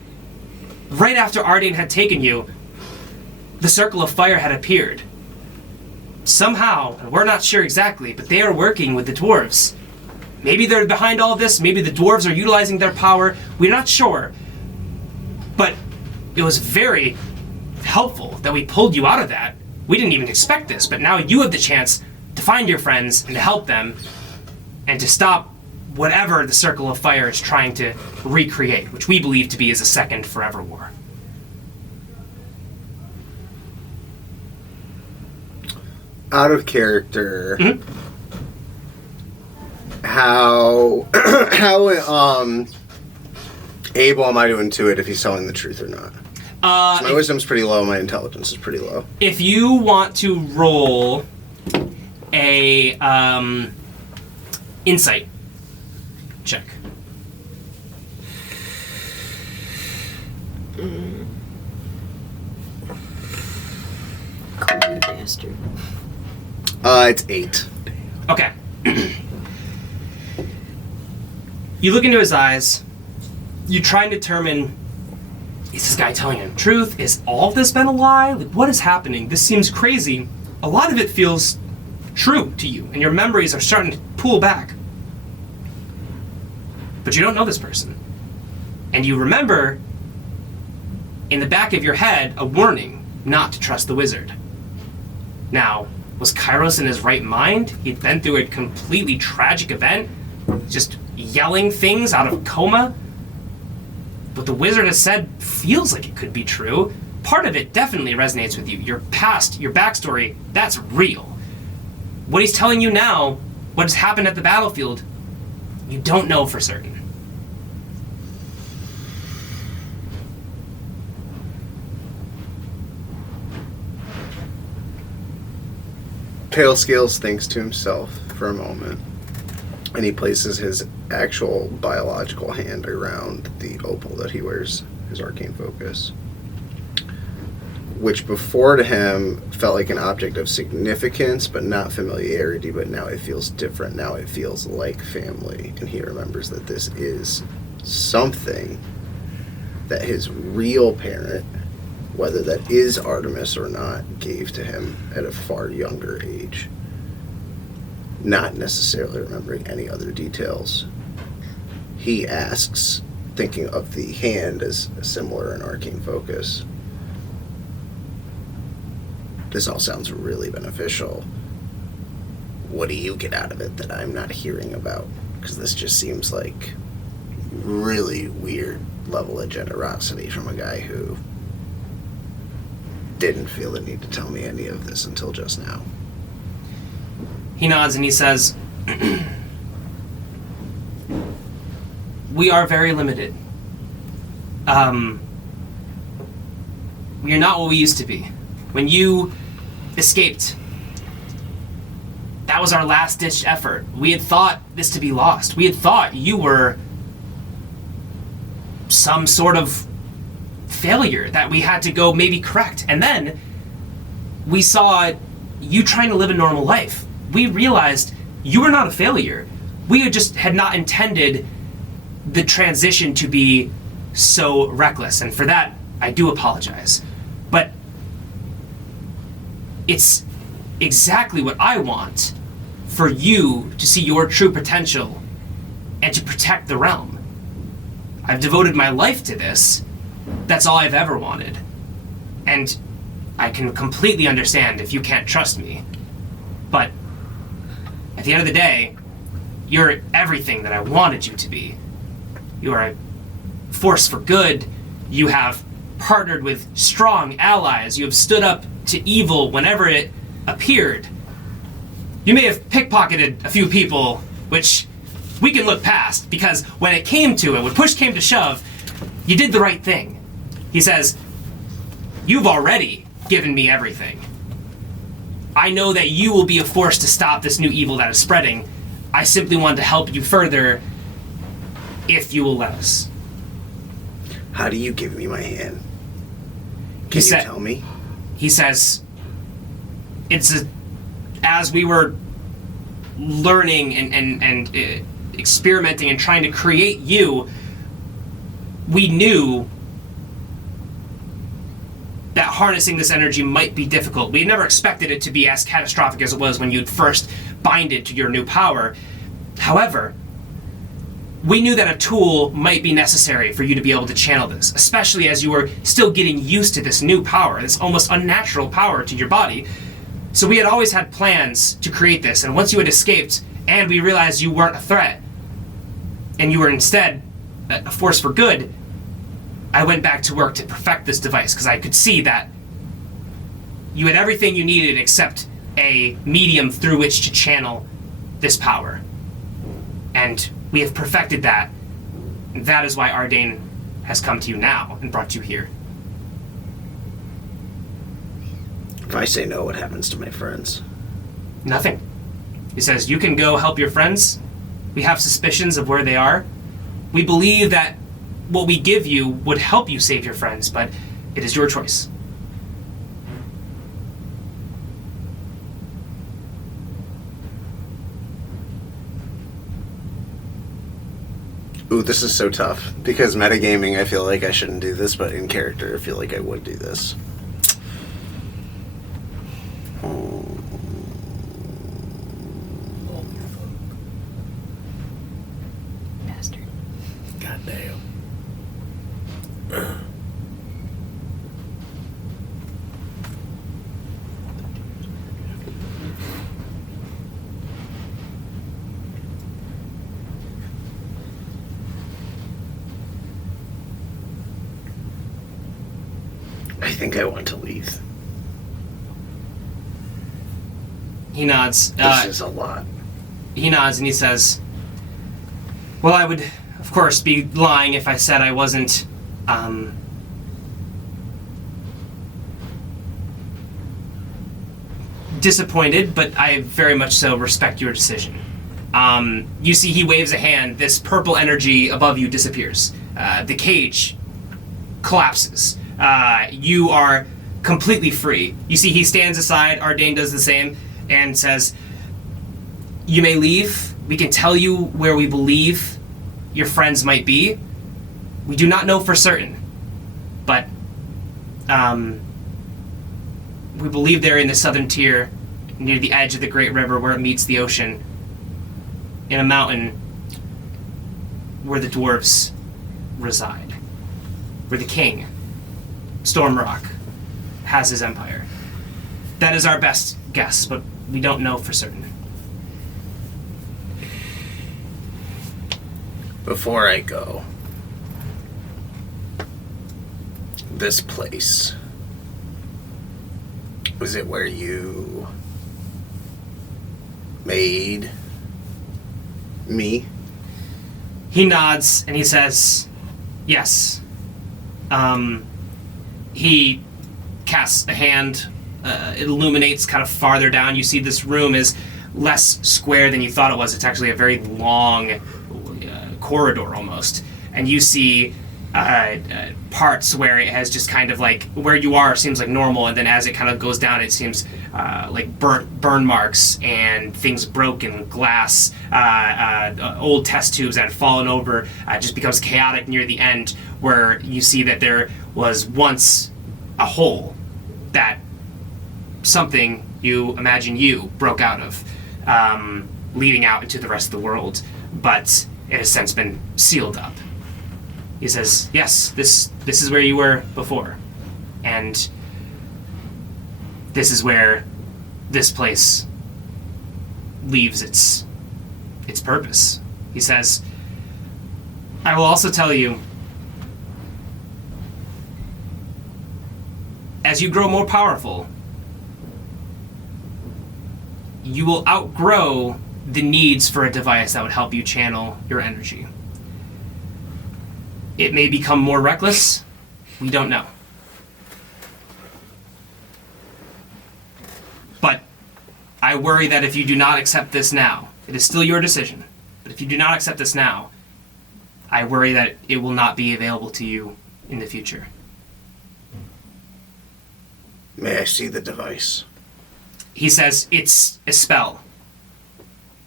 Right after Ardain had taken you, the Circle of Fire had appeared. Somehow, and we're not sure exactly, but they are working with the dwarves. Maybe they're behind all of this, maybe the dwarves are utilizing their power, we're not sure. But it was very helpful that we pulled you out of that. We didn't even expect this, but now you have the chance to find your friends and to help them and to stop whatever the Circle of Fire is trying to recreate, which we believe to be is a second forever war. Out of character, how able am I to intuit if he's telling the truth or not? My wisdom's pretty low, my intelligence is pretty low. If you want to roll a insight check. Cold bastard. It's 8. Okay. You look into his eyes. You try and determine, is this guy telling him the truth? Is all this been a lie? Like, what is happening? This seems crazy. A lot of it feels true to you, and your memories are starting to pull back. But you don't know this person. And you remember, in the back of your head, a warning not to trust the wizard. Now, was Kairos in his right mind? He'd been through a completely tragic event, just yelling things out of coma. What the wizard has said feels like it could be true. Part of it definitely resonates with you. Your past, your backstory, that's real. What he's telling you now, what has happened at the battlefield, you don't know for certain. Pale Scales thinks to himself for a moment, and he places his actual biological hand around the opal that he wears, his arcane focus, which before to him felt like an object of significance but not familiarity, but now it feels different. Now it feels like family, and he remembers that this is something that his real parent, whether that is Artemis or not, gave to him at a far younger age, not necessarily remembering any other details. He asks, thinking of the hand as similar in arcane focus, this all sounds really beneficial. What do you get out of it that I'm not hearing about? Because this just seems like really weird level of generosity from a guy who didn't feel the need to tell me any of this until just now. He nods and he says, we are very limited. We are not what we used to be. When you escaped, that was our last-ditch effort. We had thought this to be lost. We had thought you were some sort of failure that we had to go maybe correct. And then we saw you trying to live a normal life. We realized you were not a failure. We had not intended the transition to be so reckless. And for that, I do apologize. But it's exactly what I want for you to see your true potential and to protect the realm. I've devoted my life to this. That's all I've ever wanted. And I can completely understand if you can't trust me. But at the end of the day, you're everything that I wanted you to be. You are a force for good. You have partnered with strong allies. You have stood up to evil whenever it appeared. You may have pickpocketed a few people, which we can look past, because when it came to it, when push came to shove, you did the right thing. He says, you've already given me everything. I know that you will be a force to stop this new evil that is spreading. I simply want to help you further if you will let us. How do you give me my hand? Can you tell me? He says, as we were learning and experimenting and trying to create you, we knew that harnessing this energy might be difficult. We never expected it to be as catastrophic as it was when you'd first binded to your new power. However, we knew that a tool might be necessary for you to be able to channel this, especially as you were still getting used to this new power, this almost unnatural power to your body. So we had always had plans to create this, and once you had escaped, and we realized you weren't a threat, and you were instead a force for good, I went back to work to perfect this device, because I could see that you had everything you needed except a medium through which to channel this power. And we have perfected that. And that is why Ardain has come to you now and brought you here. If I say no, what happens to my friends? Nothing. He says, you can go help your friends. We have suspicions of where they are. We believe that what we give you would help you save your friends, but it is your choice. Ooh, this is so tough. Because metagaming, I feel like I shouldn't do this, but in character, I feel like I would do this. Bastard. Goddamn. I think I want to leave. He nods. This is a lot. He nods and he says, well, I would, of course, be lying if I said I wasn't, disappointed, but I very much so respect your decision. You see he waves a hand, this purple energy above you disappears. The cage collapses. You are completely free. You see he stands aside, Ardain does the same, and says, you may leave. We can tell you where we believe your friends might be. We do not know for certain, but we believe they're in the southern tier, near the edge of the Great River where it meets the ocean, in a mountain where the dwarves reside, where the king, Stormrock, has his empire. That is our best guess, but we don't know for certain. Before I go, this place, was it where you made me? He nods and he says, yes. He casts a hand. It illuminates kind of farther down. You see this room is less square than you thought it was. It's actually a very long corridor almost. And you see parts where it has just kind of like, where you are seems like normal, and then as it kind of goes down, it seems like burn marks and things broken, glass, old test tubes that had fallen over. Just becomes chaotic near the end, where you see that there was once a hole that something you imagine you broke out of, leading out into the rest of the world, but it has since been sealed up. He says, yes, this is where you were before, and this is where this place leaves its purpose. He says, I will also tell you, as you grow more powerful, you will outgrow the needs for a device that would help you channel your energy. It may become more reckless. We don't know. But I worry that if you do not accept this now, it is still your decision, but if you do not accept this now, I worry that it will not be available to you in the future. May I see the device? He says, it's a spell.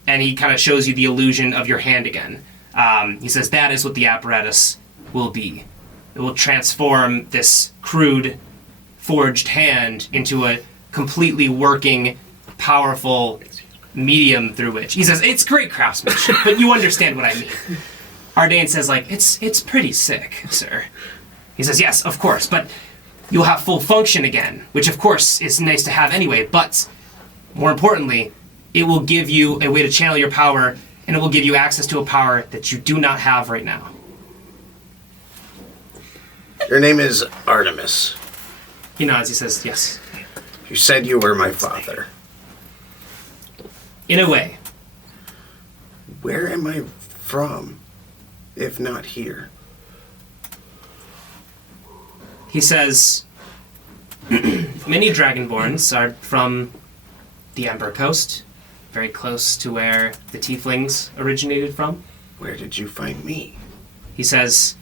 And he kind of shows you the illusion of your hand again. He says, that is what the apparatus will be. It will transform this crude, forged hand into a completely working, powerful medium through which... He says, it's great craftsmanship, but you understand what I mean. Ardain says, like, it's pretty sick, sir. He says, yes, of course, but you'll have full function again, which of course is nice to have anyway, but more importantly, it will give you a way to channel your power, and it will give you access to a power that you do not have right now. Your name is Artemis. He nods, he says, yes. You said you were my father. In a way. Where am I from, if not here? He says, many Dragonborns are from the Ember Coast, very close to where the Tieflings originated from. Where did you find me? He says,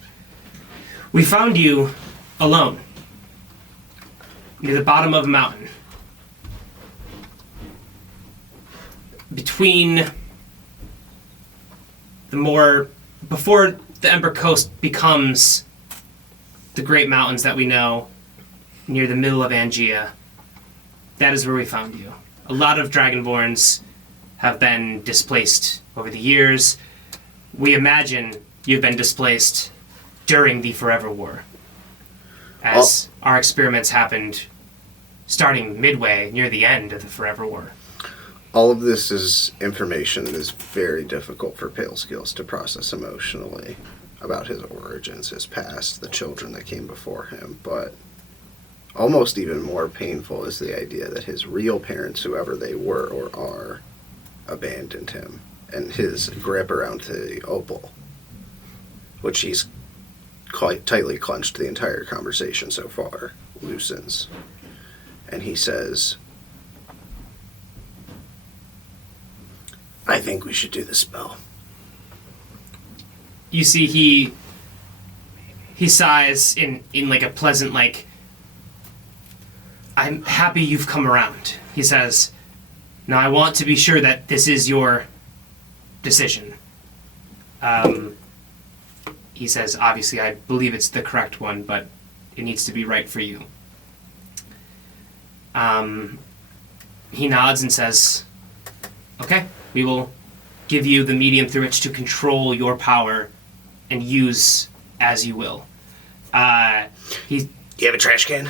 we found you alone, near the bottom of a mountain. Between before the Ember Coast becomes the great mountains that we know, near the middle of Angea, that is where we found you. A lot of Dragonborns have been displaced over the years. We imagine you've been displaced during the Forever War, as our experiments happened starting midway near the end of the Forever War. All of this is information that is very difficult for Pale Skills to process emotionally about his origins, his past, the children that came before him, but almost even more painful is the idea that his real parents, whoever they were or are, abandoned him, and his grip around the opal, which he's quite tightly clenched the entire conversation so far, loosens. And he says, I think we should do the spell. You see he sighs in like a pleasant, like, I'm happy you've come around. He says, now I want to be sure that this is your decision. He says, obviously I believe it's the correct one, but it needs to be right for you. He nods and says, okay, we will give you the medium through which to control your power and use as you will. You have a trash can?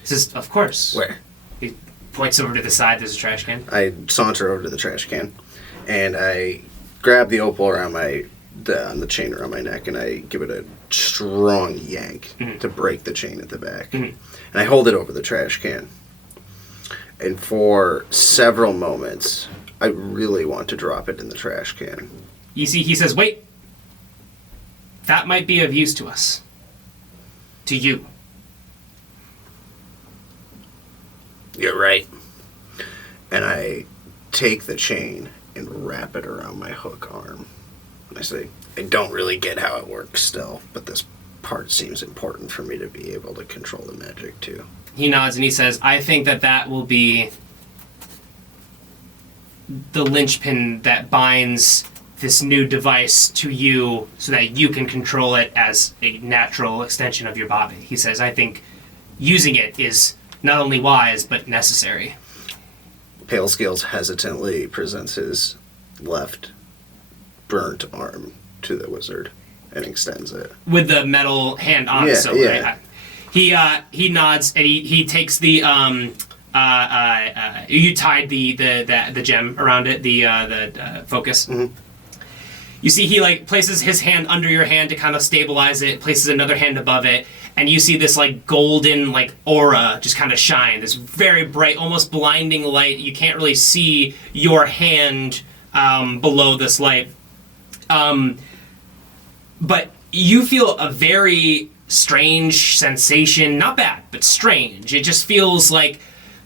He says, of course. Where? He points over to the side. There's a trash can. I saunter over to the trash can, and I grab the opal around on the chain around my neck, and I give it a strong yank to break the chain at the back. And I hold it over the trash can. And for several moments, I really want to drop it in the trash can. You see, he says, wait. That might be of use to us. To you. You're right. And I take the chain and wrap it around my hook arm. And I say, I don't really get how it works still, but this part seems important for me to be able to control the magic too. He nods and he says, I think that will be the linchpin that binds this new device to you so that you can control it as a natural extension of your body. He says, I think using it is not only wise, but necessary. Pale Scales hesitantly presents his left burnt arm to the wizard and extends it. With the metal hand on it. Yeah. He nods and he takes the you tied the gem around it, the focus. Mm-hmm. You see he like places his hand under your hand to kind of stabilize it, places another hand above it, and you see this like golden like aura just kind of shine, this very bright, almost blinding light. You can't really see your hand below this light. But you feel a very strange sensation, not bad, but strange. It just feels like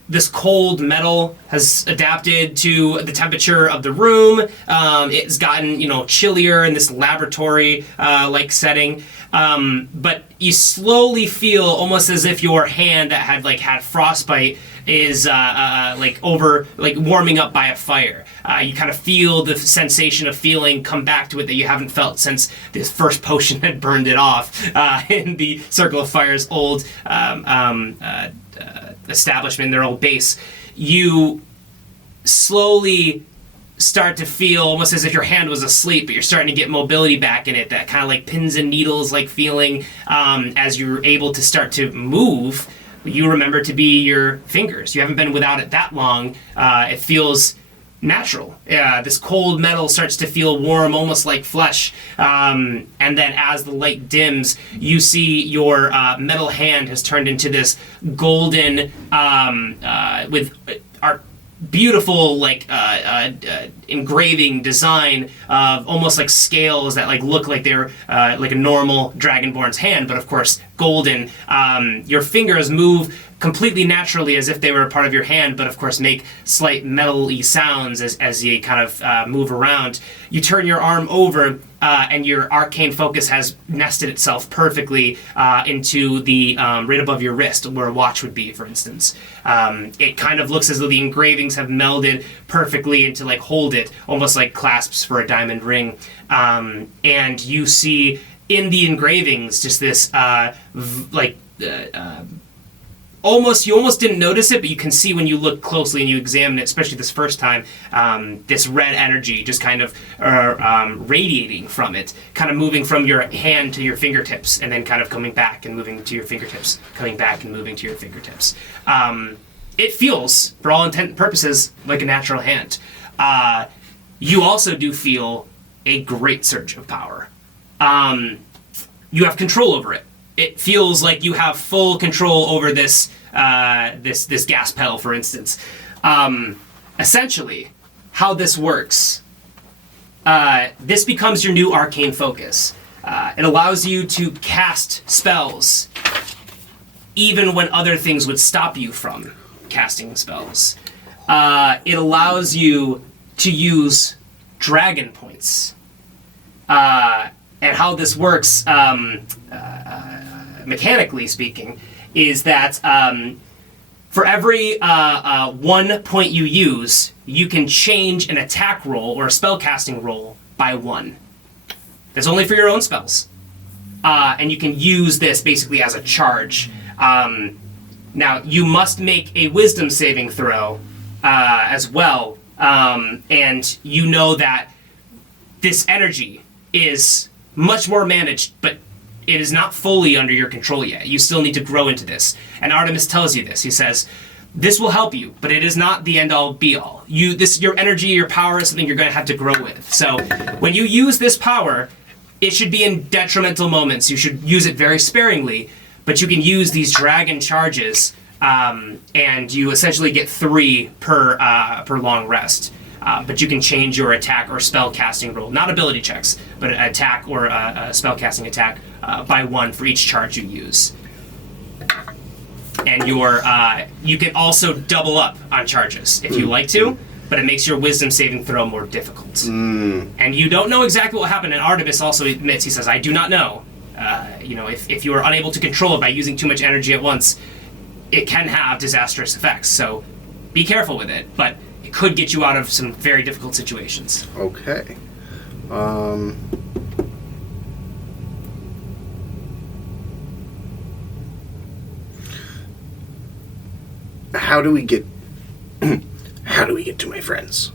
this cold metal has adapted to the temperature of the room. It's gotten, chillier in this laboratory like setting. But you slowly feel almost as if your hand that had frostbite is warming up by a fire. You kind of feel the sensation of feeling come back to it that you haven't felt since this first potion had burned it off in the Circle of Fire's old establishment, their old base. You slowly start to feel almost as if your hand was asleep, but you're starting to get mobility back in it, that kind of like pins and needles like feeling as you're able to start to move. You remember to be your fingers. You haven't been without it that long. It feels natural. This cold metal starts to feel warm, almost like flesh. And then as the light dims, you see your metal hand has turned into this golden, with art, beautiful engraving design of almost like scales that look like they're like a normal dragonborn's hand, but of course golden. Your fingers move completely naturally as if they were a part of your hand, but of course make slight metal-y sounds as you kind of move around. You turn your arm over and your arcane focus has nested itself perfectly into the right above your wrist where a watch would be, for instance. It kind of looks as though the engravings have melded perfectly into hold it, almost like clasps for a diamond ring. And you see in the engravings just this you almost didn't notice it, but you can see when you look closely and you examine it, especially this first time, this red energy just kind of radiating from it, kind of moving from your hand to your fingertips, and then kind of coming back and moving to your fingertips, coming back and moving to your fingertips. It feels, for all intent and purposes, like a natural hand. You also do feel a great surge of power. You have control over it. It feels like you have full control over this gas pedal, for instance. Essentially, how this works, this becomes your new arcane focus. It allows you to cast spells even when other things would stop you from casting spells. It allows you to use dragon points. And how this works, mechanically speaking, is that for every 1 point you use, you can change an attack roll or a spellcasting roll by 1. That's only for your own spells. And you can use this basically as a charge. Now, you must make a wisdom saving throw as well. And you know that this energy is much more managed, but it is not fully under your control yet. You still need to grow into this. And Artemis tells you this. He says, This will help you, but it is not the end-all, be-all. Your energy, your power is something you're going to have to grow with. So when you use this power, it should be in detrimental moments. You should use it very sparingly, but you can use these dragon charges, and you essentially get 3 per long rest. But you can change your attack or spell casting roll, not ability checks, but attack or spell casting attack by 1 for each charge you use. And you can also double up on charges if you like to, but it makes your wisdom saving throw more difficult. And you don't know exactly what will happen. And Artemis also admits, he says, I do not know. If you are unable to control it by using too much energy at once, it can have disastrous effects. So be careful with it, but it could get you out of some very difficult situations. Okay. How do we get to my friends?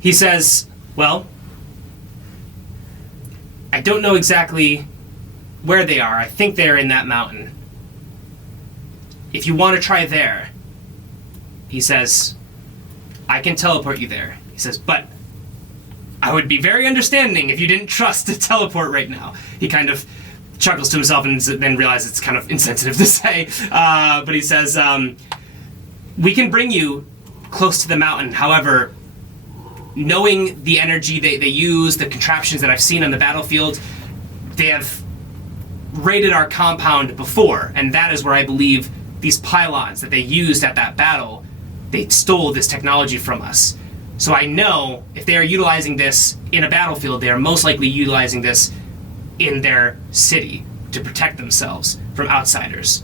He says, well, I don't know exactly where they are. I think they're in that mountain. If you want to try there, he says, I can teleport you there. He says, but I would be very understanding if you didn't trust to teleport right now. He kind of chuckles to himself and then realizes it's kind of insensitive to say. But he says, we can bring you close to the mountain. However, knowing the energy they use, the contraptions that I've seen on the battlefield, they have raided our compound before. And that is where I believe these pylons that they used at that battle, they stole this technology from us. So I know if they are utilizing this in a battlefield, they are most likely utilizing this in their city to protect themselves from outsiders.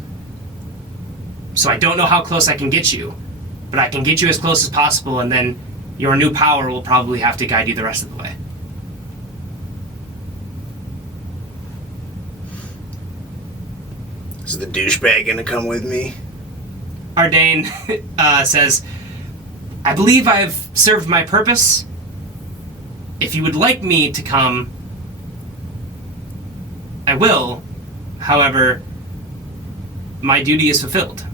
So I don't know how close I can get you, but I can get you as close as possible, and then your new power will probably have to guide you the rest of the way. Is the douchebag gonna come with me? Ardain says, I believe I've served my purpose. If you would like me to come, I will. However, my duty is fulfilled.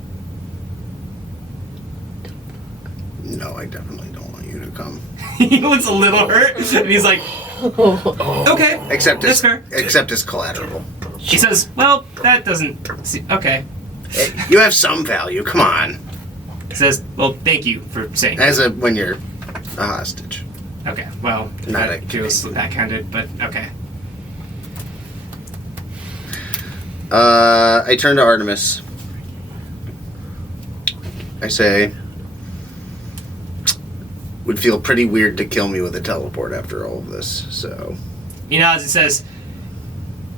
No, I definitely don't want you to come. He looks a little hurt, and he's like, okay, Except that's as fair. except as collateral. He says, well, that doesn't... Okay. Hey, you have some value. Come on. He says, well, thank you for saying When you're a hostage. Okay, well, Not that a feels backhanded, but okay. I turn to Artemis. I say, would feel pretty weird to kill me with a teleport after all of this, so... He nods and says,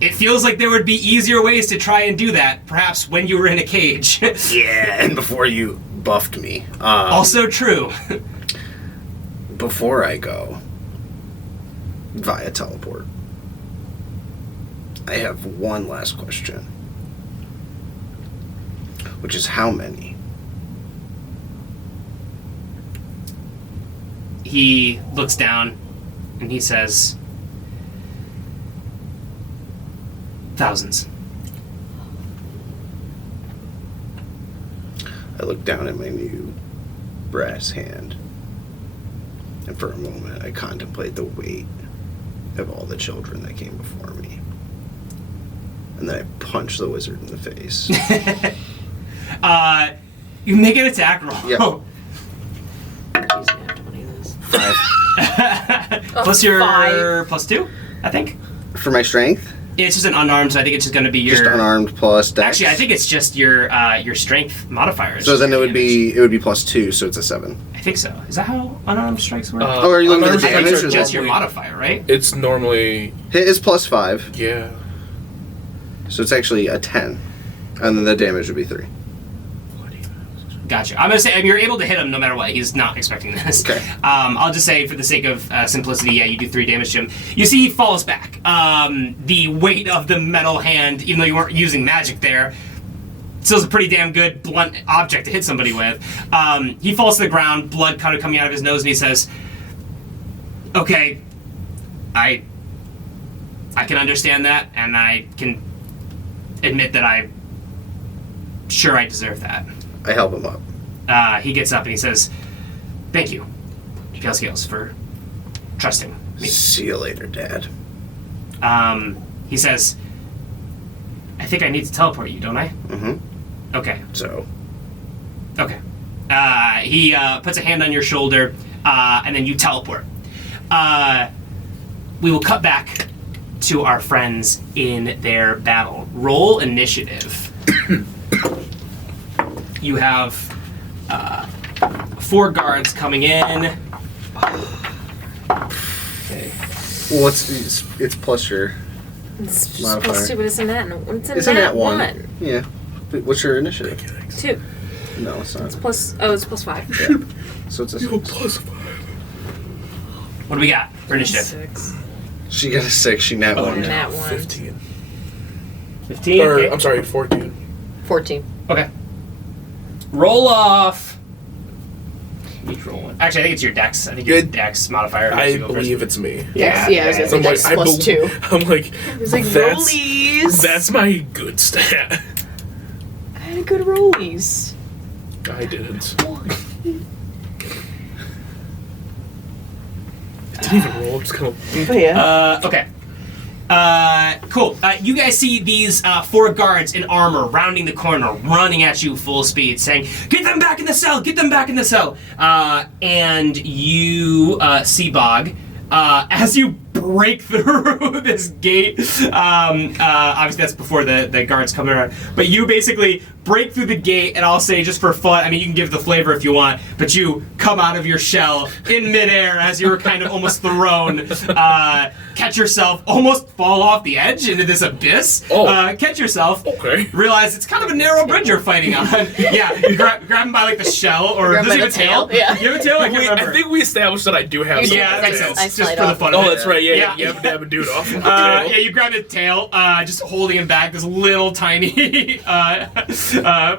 it feels like there would be easier ways to try and do that, perhaps when you were in a cage. Yeah, and before you buffed me. Also true. Before I go, via teleport, I have one last question. Which is how many? He looks down and he says, thousands. I look down at my new brass hand, and for a moment I contemplate the weight of all the children that came before me. And then I punch the wizard in the face. You make an attack roll. Yep. He's gonna have to money this. 5. Plus your Five. +2, I think. For my strength, It's just an unarmed, so I think it's just going to be your... just unarmed plus dex. Actually, I think it's just your strength modifier. So then it would be +2, so it's a 7. I think so. Is that how unarmed strikes work? Oh, are you looking at the unarmed damage? strikes or are just your normally- modifier, right? It's normally, Hit is +5, yeah. so it's actually a 10. And then the damage would be 3. Gotcha. I'm gonna say, I mean, you're able to hit him no matter what. He's not expecting this. Okay. I'll just say, for the sake of simplicity, yeah, you do 3 damage to him. You see, he falls back. The weight of the metal hand, even though you weren't using magic there, still is a pretty damn good blunt object to hit somebody with. He falls to the ground, blood kind of coming out of his nose, and he says, "Okay, I can understand that, and I can admit that I'm sure I deserve that." I help him up. He gets up and he says, "Thank you, Pale Scales, for trusting me." See you later, Dad. He says, "I think I need to teleport you, don't I?" Mm-hmm. Okay. So, Okay. He puts a hand on your shoulder, and then you teleport. We will cut back to our friends in their battle. Roll initiative. You have 4 guards coming in. okay. Well, it's plus your. It's just Modifier. plus 2, but it's a nat. It's a Isn't nat that 1? 1. Yeah. But what's your initiative? 2. No, it's not. It's plus. Oh, it's plus 5. Yeah. So it's a You have 6. plus 5. What do we got for initiative? 6. She got a 6. She nat Oh, one. yeah. Nat 1. 15. 15? Or, Okay. I'm sorry, 14. 14. Okay. Roll off. Each roll one. Actually, I think it's your dex. I think your dex modifier. I makes you go first. believe it's me. Yeah, I was gonna say I'm like, that's plus 2. I'm like, It's like that's, rollies. that's my good stat. I had good rollies. I didn't. I didn't even roll. I'm just kind of. But yeah. Okay. Cool. You guys see these 4 guards in armor rounding the corner, running at you full speed, saying, "Get them back in the cell! Get them back in the cell!" And you see Bog as you break through this gate. Obviously, that's before the guards come around. But you basically break through the gate, and I'll say, just for fun, I mean, you can give the flavor if you want, but you come out of your shell in midair as you were kind of almost thrown. Catch yourself, almost fall off the edge into this abyss. Oh. Catch yourself. Okay. Realize it's kind of a narrow bridge you're fighting on. Yeah, you grab him by like the shell, or Grab does he by have a the tail? tail, yeah. You have a tail? I can't remember. I think we established that I do have You some do, Yeah, that makes I sense. Just slide for the off. fun of Oh, it. that's right. Yeah, Yeah. you have to have a dude off. Yeah, you grab his tail, just holding him back. This little tiny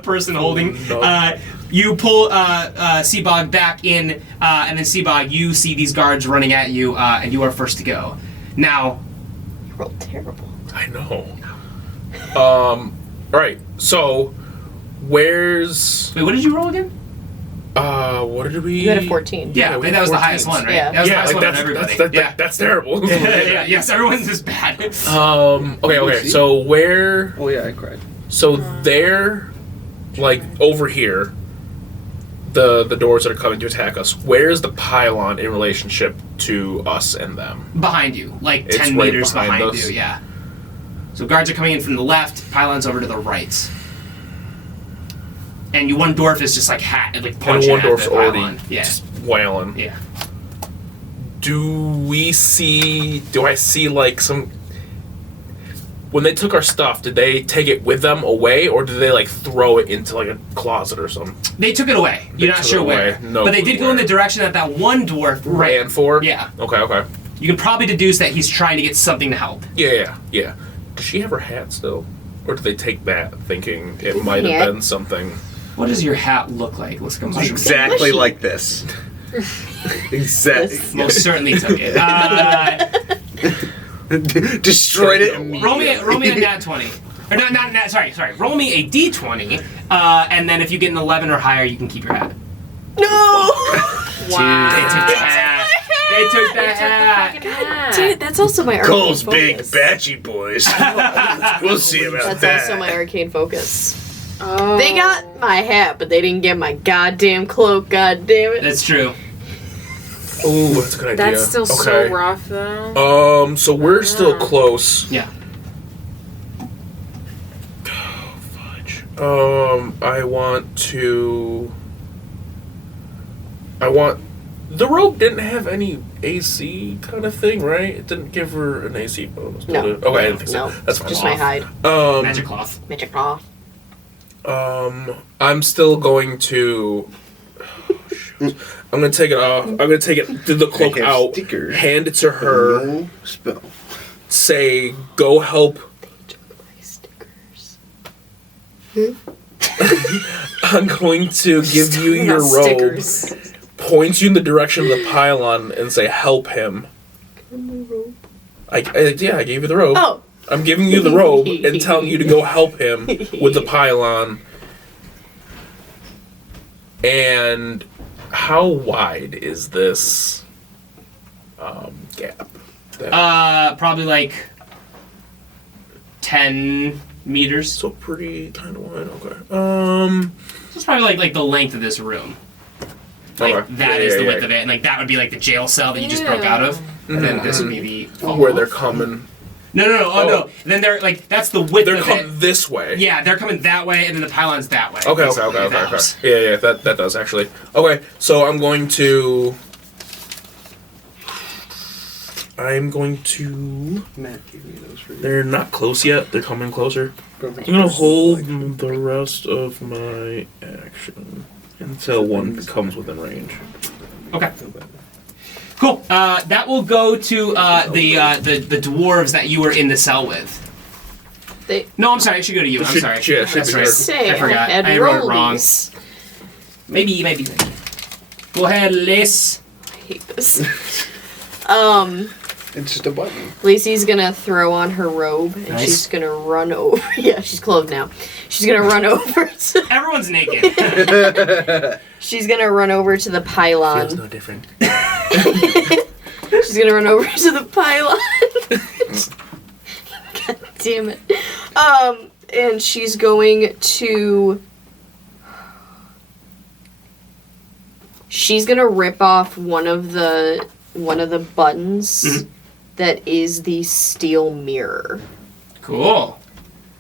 person holding. no. You pull Seabog back in, and then Seabog, you see these guards running at you, and you are first to go. Now, You rolled terrible. I know. All right. So, where's wait, what did you roll again? what did we? You had a 14. Yeah, we I think had that was the 14s. highest one, right? Yeah. That was the Yeah, highest like one of everybody. Yeah. that's terrible. Yeah, yes, everyone's just bad. Okay. See? So where? Oh yeah, I cried. So they're like over here. The doors that are coming to attack us. Where's the pylon in relationship to us and them? Behind you, like It's 10 right meters behind behind us. you, yeah. So guards are coming in from the left, pylons over to the right. And one dwarf is just like And punching one at dwarf's the already pylon. Yeah. just wailing. Yeah. Do I see like some? When they took our stuff, did they take it with them away, or did they like throw it into like a closet or something? They took it away. You're not took sure it away. where. No but they clue did go in where. the direction that one dwarf Ran for? Yeah. Okay. You can probably deduce that he's trying to get something to help. Yeah. Does she have her hat still, or did they take that thinking it might hat? have been something? What does your hat look like? Let's go. Exactly mushy. like this. Exactly. Most certainly took it. Destroyed it. Roll me a nat 20. Or not nat, sorry. Roll me a d20, and then if you get an 11 or higher, you can keep your hat. No! They took the hat. They took the hat. Fucking hat. Dude, that's also my arcane Cole's big focus. batchy boys. We'll see about That's that. also my arcane focus. Oh. They got my hat, but they didn't get my goddamn cloak, god damn it. That's true. Oh, that's a good idea. That's still so rough, though. So we're still close. Yeah. Oh, fudge. I want. The robe didn't have any AC kind of thing, right? It didn't give her an AC bonus. Did No. it? Okay, I didn't think No, so. That's fine. just my hide. Magic cloth. Magic claw. I'm still going to. Oh, shoot. I'm gonna take it off. I'm gonna take the cloak I have out, stickers. hand it to her, No spell. say, "Go help." Stickers. I'm going to give you your Not robe, stickers. point you in the direction of the pylon, and say, "Help him." I gave you the robe. Oh. I'm giving you the robe and telling you to go help him with the pylon. And how wide is this gap? Probably like 10 meters. So pretty kind of wide. Okay. It's probably like the length of this room. Like Okay. that Yeah, is the yeah, width yeah. of it, and like that would be like the jail cell that you just broke out of, and then this would be the Where they're coming. No. Oh, Oh. no. Then they're like that's the width They're of coming it. this way. Yeah, they're coming that way, and then the pylon's that way. Okay. basically, Okay. that house. Yeah. That does actually. Okay. So I'm going to. Matt gave me those for you. They're not close yet. They're coming closer. From- I'm gonna hold the rest of my action until one comes within range. Okay. Cool. That will go to the dwarves that you were in the cell with. They No, I'm sorry. It should go to you. I'm should- sorry. yeah, it should That's be right. yours. say I forgot. had I wrote it wrong. rollies. Maybe. Go ahead, Liz. I hate this. It's just a button. Lacey's gonna throw on her robe and Nice. she's gonna run over. Yeah, she's clothed now. She's gonna run over. Everyone's naked. She's gonna run over to the Feels pylon. no different. She's gonna run over to the pylon. God damn it. And she's going to. She's gonna rip off one of the buttons that is the steel mirror. Cool.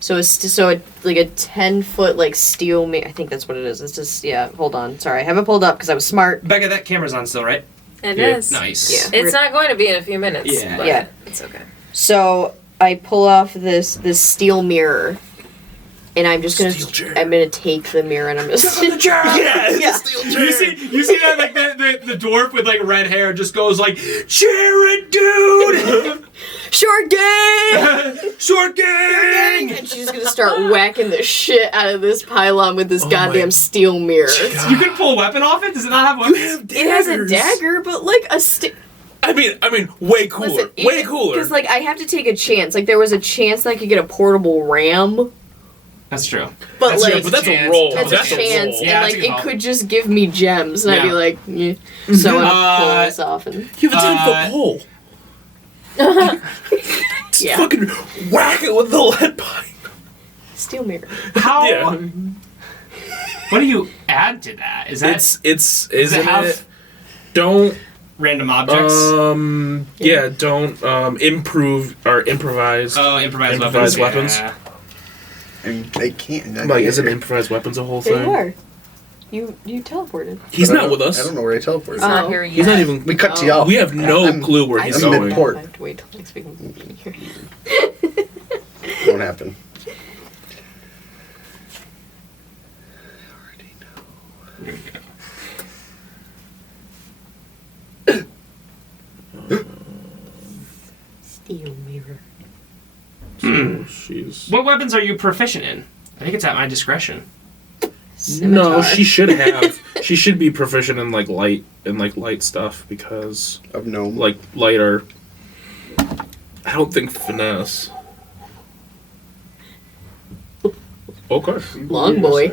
So like a 10-foot like steel mirror. I think that's what it is. It's just hold on. Sorry, I have it pulled up because I was smart. Becca, that camera's on still, right? It Yeah. is. Nice. Yeah. It's not going to be in a few minutes. Yeah. But Yeah. It's okay. So I pull off this steel mirror, and I'm just gonna Steel chair. I'm gonna take the mirror and I'm just Yeah. Yeah. You see that like the dwarf with like red hair just goes like, Jared, dude, short gang. short gang. And she's gonna start whacking the shit out of this pylon with this goddamn my steel mirror. You can pull a weapon off it. Does it not have weapons? It has a dagger, but like a I mean, way cooler. Listen, way cooler. Because like I have to take a chance. Like there was a chance that I could get a portable ram, That's true. but That's like true, but that's a chance. roll. that's That's a a chance, roll. Yeah, and that's like a good it call. could just give me gems, and I'd be Yeah. like, yeah. So I'm gonna pull this off and You have a 10-foot pole. yeah, Fucking whack it with the lead pipe. steel mirror. How? Yeah. What do you add to that? Is that It's does it isn't have it? Don't random objects? don't improve or improvise. Improvised improvised weapons. weapons. And they can't. Like, isn't improvised weapons a whole There thing? you are. You teleported. He's But I not don't- with us. I don't know where he teleported. It's not Oh. here yet. He's not even. We cut you off. We have no I'm- clue where he's I'm going. mid-port. I have to wait till next week. Won't happen. Steel mirror. So she's. What weapons are you proficient in? I think it's at my discretion. No, Scimitar. she should have. She should be proficient in like light stuff because Of gnome. like light are. I don't think finesse. Okay. Long boy.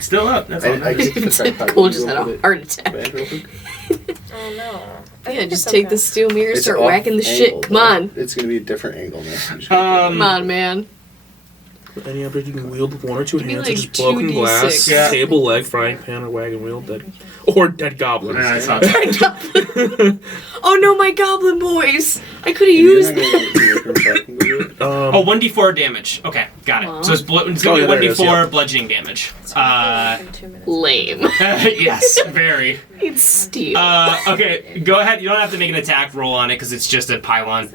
Still up. That's all. I get the tripod. Cole Will just you had go a put heart it attack. back real quick? Oh no. I Yeah, think just it's take okay. the steel mirror, It's start off whacking the angle, shit. Come though. on. It's gonna be a different angle now. You just Um, gotta Come on, man. Any object you can wield with one or two Give me, hands, like, such as broken 2d6. glass, Yeah. table, leg, frying pan, or wagon wheel, dead goblins. Yeah, I saw that. Oh no, my goblin boys! I could have You're used not gonna get to your room so I can go do it? Oh, 1d4 damage. Okay, got it. Aw. So it's, it's Oh, going yeah, to there it be is, 1d4 yeah. bludgeoning damage. In 2 minutes. lame. Yes, very. It's steel. Okay, go ahead. You don't have to make an attack roll on it because it's just a pylon.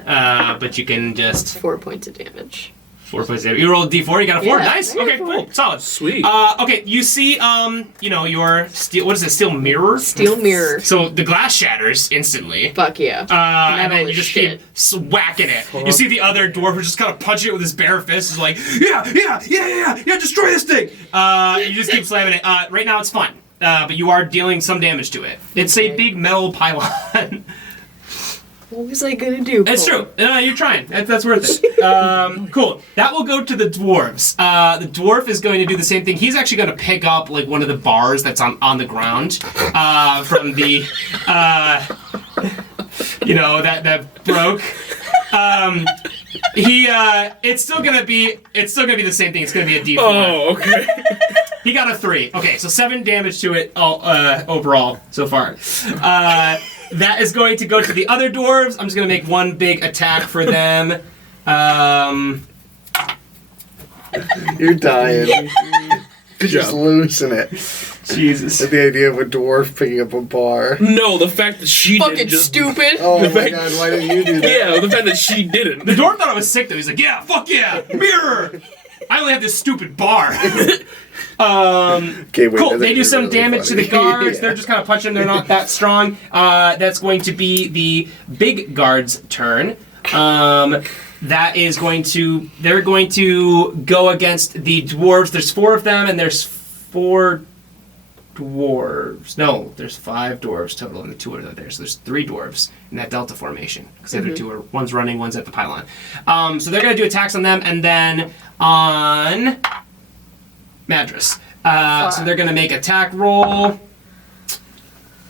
But you can just 4 points of damage. 4 points. You roll a d4. You got a 4. Yeah, Nice. I got a Okay, 4. cool. Solid. Sweet. Okay, you see, your steel. What is it? Steel mirror. Steel mirror. So the glass shatters instantly. Fuck yeah. And then Metal you as just shit. keep whacking it. You see the other dwarf who's just kind of punching it with his bare fist. Is like, yeah, destroy this thing. You just keep slamming it. Right now it's fun, but you are dealing some damage to it. It's a Okay. big metal pylon. What was I gonna do? It's true. No, you're trying. That's worth it. Cool. That will go to the dwarves. The dwarf is going to do the same thing. He's actually going to pick up like one of the bars that's on the ground from the that broke. It's still gonna be the same thing. It's gonna be a D4. Oh, okay. He got a 3. Okay, so 7 damage to it overall so far. That is going to go to the other dwarves. I'm just going to make one big attack for them. You're dying. Good Just job. losing it. Jesus. At the idea of a dwarf picking up a bar. No, the fact that she Fucking didn't just... stupid. Oh The my fact- god, why didn't you do that? Yeah, the fact that she didn't. The dwarf thought I was sick, though. He's like, yeah, fuck yeah, mirror. I only have this stupid bar. Okay, wait, Cool. that's They do some really damage to funny. the guards. Yeah. They're just kind of punching. They're not that strong. That's going to be the big guard's turn. That is going to. They're going to go against the dwarves. There's 4 of them, and there's 4 dwarves. No, there's 5 dwarves total, and the 2 are there. So there's 3 dwarves in that delta formation because the other 2 are one's running, one's at the pylon. So they're going to do attacks on them, and then on Madras. So they're going to make attack roll.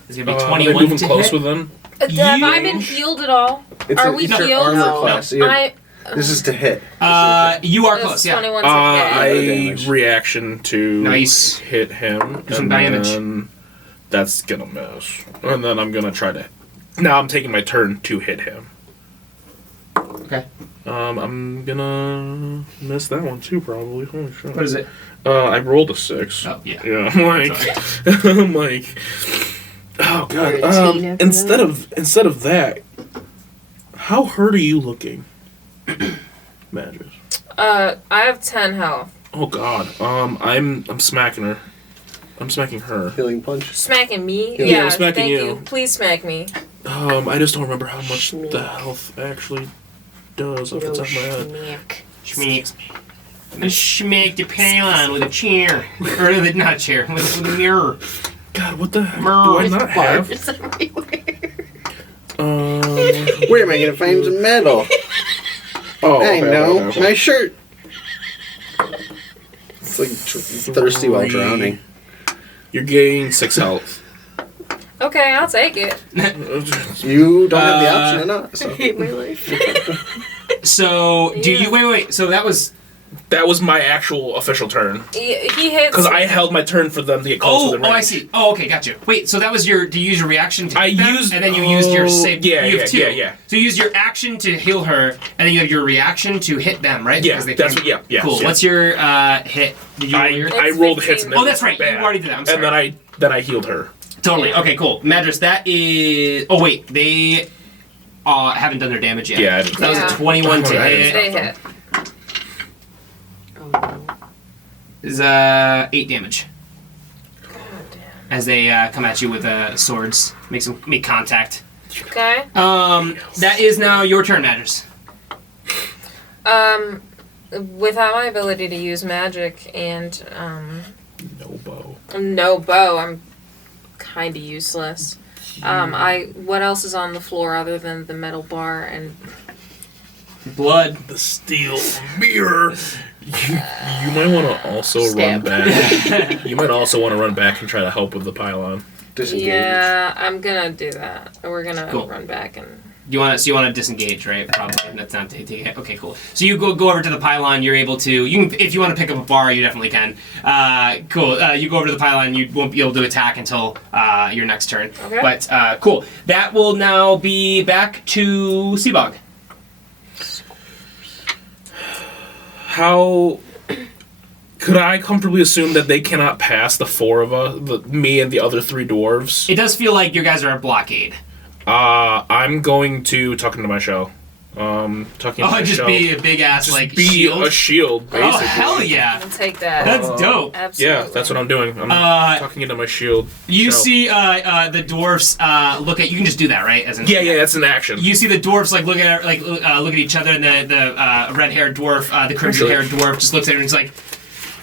Is it going to be 21 moving to close hit? with them. Have I been healed at all? Are we it's your healed? armor No. class. So you're- I this is to hit. You are it's close, yeah. 21 to I hit. damage. reaction to Nice. hit him. Do some and damage. then that's gonna miss. And then I'm gonna try to... Now I'm taking my turn to hit him. Okay. I'm gonna miss that one too, probably. Holy shit. What is it? I rolled a 6. Oh, yeah. Yeah, I'm like... I'm like... Oh, God. You're a teen after Instead of that, how hurt are you looking? Madras. I have 10 health. Oh God. I'm smacking her. I'm smacking her. Healing punch. Smacking me? Yeah, I'm smacking thank you. you. Please smack me. I just don't remember how much Schmeek. the health actually does off the top of my head. Schmeek. Schmeck the pylon with a chair. Or not a chair, with a mirror. God, what the heck Merle. do I not have? It's everywhere. Where am I gonna find some metal? Oh, I okay, know. okay. My shirt. It's like thirsty while drowning. You're gaining 6 health. Okay, I'll take it. You don't have the option or not. I So. hate my life. So, do you... Wait. So that was... That was my actual official turn. He hits. Because I held my turn for them to get close to the ring. I see. Oh, okay, gotcha. Wait, so that was your... Do you use your reaction to I hit them, used- and then you used your save... yeah, you have yeah, 2. yeah. So you use your action to heal her, and then you have your reaction to hit them, right? Yeah, Because they that's can- what- yeah, Cool. yeah. What's your hit? Did you roll your... I It's rolled 15. hits and Oh, that's right. You bad. already did that. I'm sorry. And then I healed her. Totally. Okay, cool. Madras, that is... Oh, wait. They haven't done their damage yet. Yeah, I didn't. That was Yeah. a 21 to Oh, right. hit. They hit. Oh, no. Is 8 damage. God damn. As they come at you with swords. Make contact. Okay. That is now your turn, Madras. Without my ability to use magic and No bow. no bow, I'm kind of useless. What else is on the floor other than the metal bar and Blood. The steel mirror. You might want to also Stab. run back. You might also want to run back and try to help with the pylon. Disengage. yeah, I'm gonna do that. We're gonna Cool. run back and You want to disengage, right? Probably. That's not take it. Okay, cool. So you go over to the pylon. You're able to. You can, if you want to pick up a bar, you definitely can. Cool. You go over to the pylon. You won't be able to attack until your next turn. Okay. But cool. That will now be back to Seabog. How could I comfortably assume that they cannot pass the 4 of us, me and the other 3 dwarves? It does feel like you guys are a blockade. I'm going to tuck into my shell. Tucking into my just shell. be a big ass Just like be shield. a shield, Oh basically. hell yeah! I'll take that. That's dope. Absolutely. Yeah, that's what I'm doing. I'm tucking into my shield. You shell. see the dwarfs look at you. Can just do that, right? As in, Yeah, that's an action. You see the dwarfs like look at each other, and the red haired dwarf, the crimson haired dwarf, just looks at her and is like,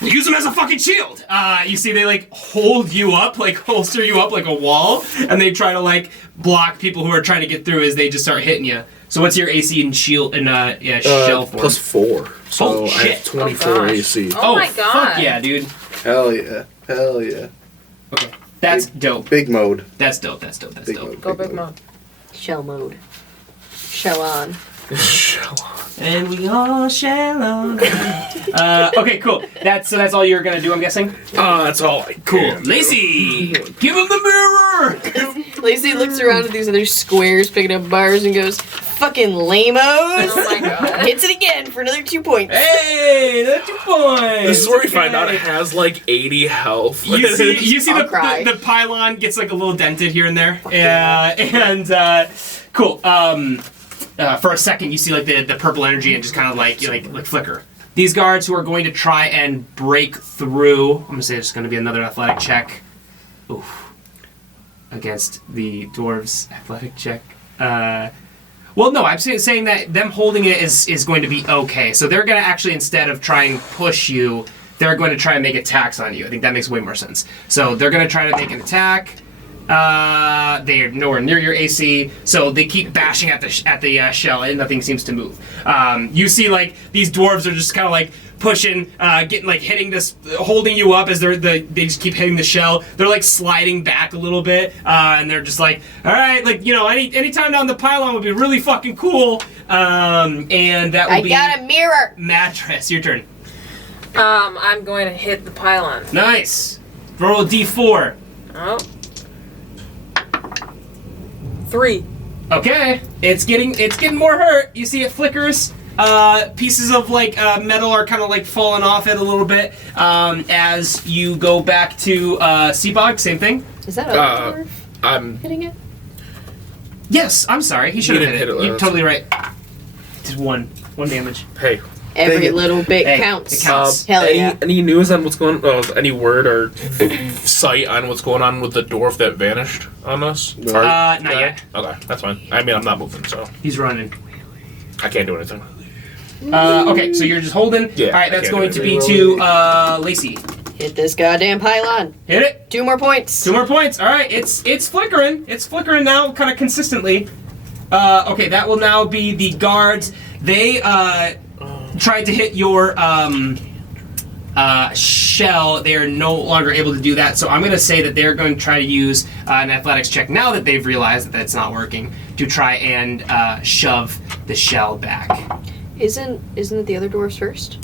use them as a fucking shield. You see, they like hold you up, like holster you up like a wall, and they try to like block people who are trying to get through as they just start hitting you. So what's your AC in shield in shell form? +4. So Holy I shit. have 24 Oh, gosh. AC. Oh my god. Fuck yeah, dude. Hell yeah. Hell yeah. Okay, that's dope. Big mode. That's dope. That's dope. That's Big dope. mode. Go big mode. Shell mode. Shell on. And we all shall on. Okay, cool. That's all you're gonna do, I'm guessing. That's all I Cool. can do. Lacey, give him the mirror. Lacey looks around at these other squares picking up bars and goes, fucking lamos. Oh my god. Hits it again for another 2 points. Hey, that's 2 points. This is where we find out Okay. it has like 80 health. You see I'll cry. the pylon gets like a little dented here and there. And cool. For a second, you see like the purple energy and just kind of like flicker. These guards who are going to try and break through. I'm gonna say it's gonna be another athletic check. Oof. Against the dwarves' athletic check. Well, no, I'm saying that them holding it is going to be okay. So they're going to actually, instead of trying to push you, they're going to try and make attacks on you. I think that makes way more sense. So they're going to try to make an attack. They are nowhere near your AC, so they keep bashing at the shell, and nothing seems to move. You see, like these dwarves are just kind of like pushing, getting like hitting this, holding you up as they just keep hitting the shell. They're like sliding back a little bit, and they're just like, all right, like any time down the pylon would be really fucking cool. And that would be. I got a mirror. Mattress. Your turn. I'm going to hit the pylon. Nice. Roll a d4. Oh. 3. Okay, it's getting more hurt. You see it flickers. Pieces of like metal are kind of like falling off it a little bit. As you go back to Seabog, same thing. Is that a dwarf I'm hitting it? Yes, I'm sorry. He should have didn't hit hit it. it You're last. totally right. Just one damage. hey. Every Dang it. little bit Hey, counts. it counts. Hell yeah. Any news on what's going? Any word or sight on what's going on with the dwarf that vanished on us? No. Not yet. Okay, that's fine. I mean, I'm not moving, so He's running. I can't do anything. Okay, so you're just holding. Yeah, All right, I that's can't going do to be anything. to Lacey. Hit this goddamn pylon. Hit it. 2 more points. 2 more points. All right, it's flickering. It's flickering now, kind of consistently. Okay, that will now be the guards. They tried to hit your shell. They are no longer able to do that. So I'm going to say that they're going to try to use an athletics check now that they've realized that that's not working to try and shove the shell back. Isn't it the other dwarves first?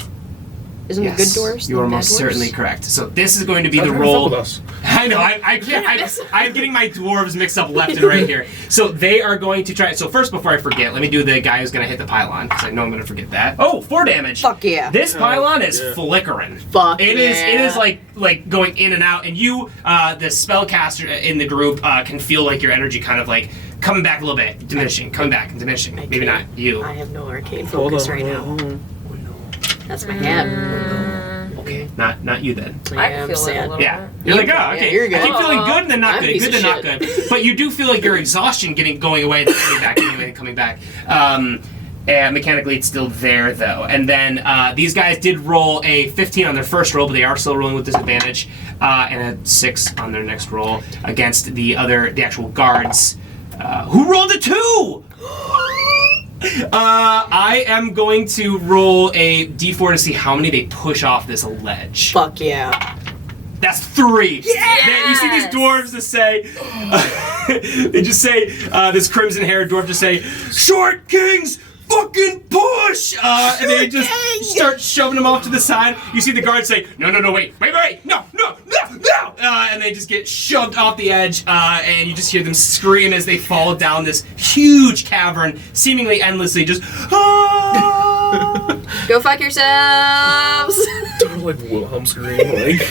Isn't Yes, the good dwarves you the are bad most dwarves? certainly correct. So this is going to be the Fuck roll. with us. I know. I can't. I'm getting my dwarves mixed up left and right here. So they are going to try. So first, before I forget, let me do the guy who's going to hit the pylon because I know I'm going to forget that. Oh, 4 damage. Fuck yeah. This pylon is yeah. flickering. Fuck It yeah. is like going in and out, and you, the spellcaster in the group, can feel like your energy kind of like coming back a little bit, diminishing, coming back and diminishing. Maybe not you. I have no arcane Hold focus on, right hold now. on. That's my cat. Okay, not you then. I am feel it a sad. little Yeah, bit. you're like, oh, Yeah, okay. you're good. I keep feeling good and then not I'm a good, piece good then of not good. But you do feel like your exhaustion going away, then coming back, coming away, then coming back. And mechanically, it's still there though. And then these guys did roll a 15 on their first roll, but they are still rolling with disadvantage, and a 6 on their next roll against the actual guards, who rolled a 2. I am going to roll a d4 to see how many they push off this ledge. Fuck yeah. That's 3. Yeah! You see these dwarves just say, they just say, this crimson-haired dwarf just say, "Short kings, fucking push!" And they just start shoving them off to the side. You see the guards say, no, wait, no. And they just get shoved off the edge, and you just hear them scream as they fall down this huge cavern, seemingly endlessly, just, ah! Go fuck yourselves. Like Wilhelm scream, like.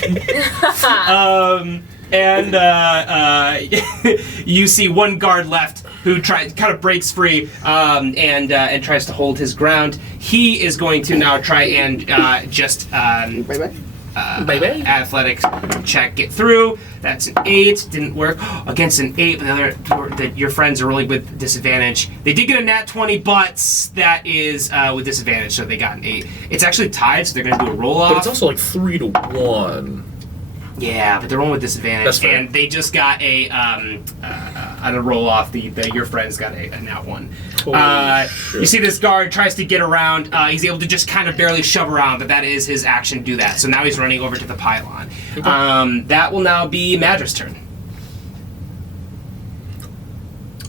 You see one guard left who kind of breaks free and tries to hold his ground. He is going to now try and just Bye-bye. athletic check get through. That's an 8. Didn't work against an 8. But your friends are rolling with disadvantage. They did get a nat 20, but that is with disadvantage, so they got an 8. It's actually tied, so they're going to do a roll off. But it's also like 3 to 1. Yeah, but they're rolling with disadvantage, That's fair. and they just got a on a roll off. Your friends got a nat 1. You see this guard tries to get around. He's able to just kind of barely shove around, but that is his action to do that. So now he's running over to the pylon. That will now be Madra's turn.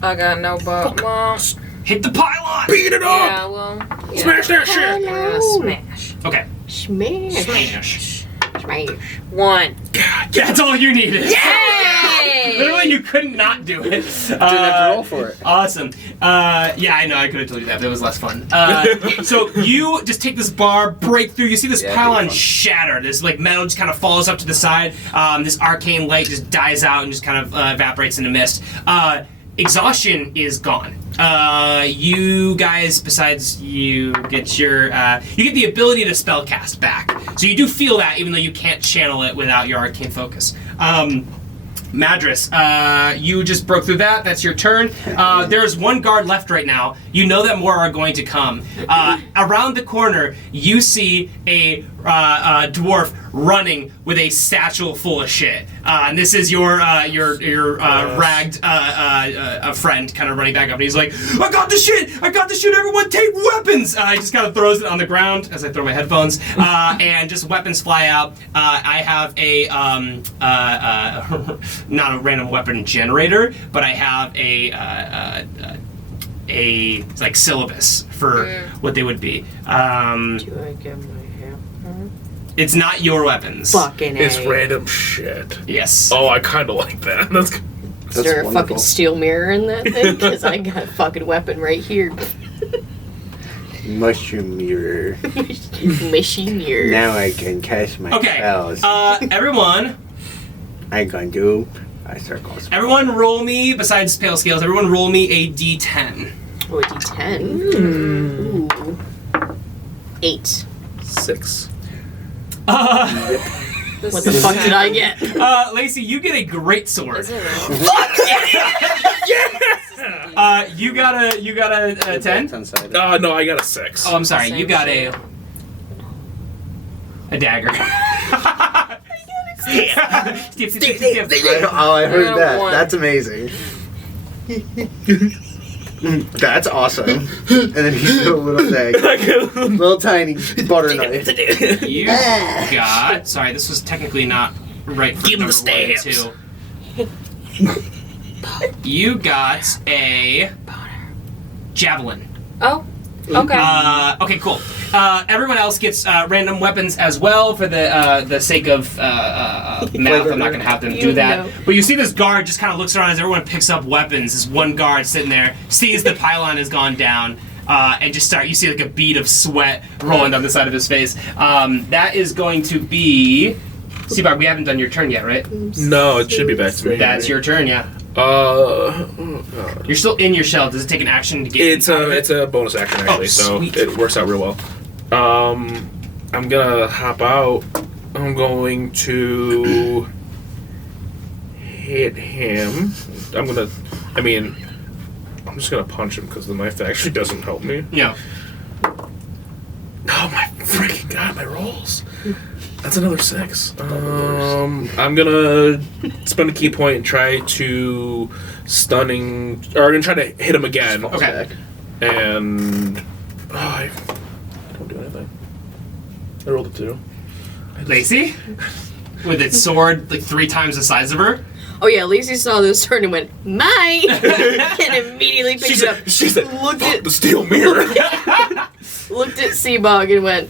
I got no but. Well, Hit the pylon. Beat it up! yeah, well. Yeah. Smash that shit! I'm gonna smash. Okay. Smash. Smash. Smash. 1. That's all you needed. Yay! Literally, you couldn't not do it. Didn't have to roll for it. Awesome. Yeah, I know. I could have told you that, but it was less fun. So you just take this bar, break through. You see this Yeah, pylon pretty fun. shatter. This like metal just kind of falls up to the side. This arcane light just dies out and just kind of evaporates into mist. Exhaustion is gone. You guys, besides you get your, you get the ability to spellcast back. So you do feel that, even though you can't channel it without your arcane focus. Madras, you just broke through that. That's your turn. There's one guard left right now. You know that more are going to come. Around the corner, you see a dwarf running with a satchel full of shit. And this is your ragged friend kind of running back up. And he's like, I got the shit! I got the shit! Everyone take weapons! He just kind of throws it on the ground as I throw my headphones. And just weapons fly out. I have a, not a random weapon generator, but I have a like syllabus for what they would be. Do I get my hair? It's not your weapons. Fucking It's A. random shit. Yes. Oh, I kind of like that. That's good. Is there a wonderful. fucking steel mirror in that thing? Because I got a fucking weapon right here. Mushroom mirror. Machine mirror. Now I can cast my Okay. spells. Everyone I'm going to do a circle. Everyone roll me, besides pale scales, everyone roll me a d10. Oh, a D10. Ooh. 8. 6. What the fuck did I get? Lacey, you get a great sword. Is it right? You got a 10? No, I got a 6. Oh, I'm sorry. Same You got shit. a dagger. Steve. I heard got that. one. That's amazing. That's awesome. And then he's got a little thing. Little tiny butter knife. You got. Sorry, this was technically not right for Give him number the 1 and 2. You got a javelin. Oh, okay. Okay, cool. Everyone else gets random weapons as well for the sake of math. I'm not going to have them do You that. know. But you see this guard just kind of looks around as everyone picks up weapons. This one guard sitting there sees the pylon has gone down and just you see like a bead of sweat rolling down the side of his face. That is going to be... Seabog, we haven't done your turn yet, right? No, it should be back to me. That's your turn, yeah. You're still in your shell. Does it take an action to get out of it? It's a bonus action actually, so sweet. it works out real well. I'm gonna hop out. I'm going to hit him. I'm just gonna punch him because the knife actually doesn't help me. Yeah. Oh my freaking god, my rolls. That's another 6. I'm gonna spend a key point and try to I'm gonna try to hit him again. Okay. And I don't do anything. I rolled a 2. Lacey? With its sword like 3 times the size of her? Oh yeah, Lacey saw this sword and went, mine! And immediately picked it up. She said, Looked "Fuck at the steel mirror." looked at Seabog and went,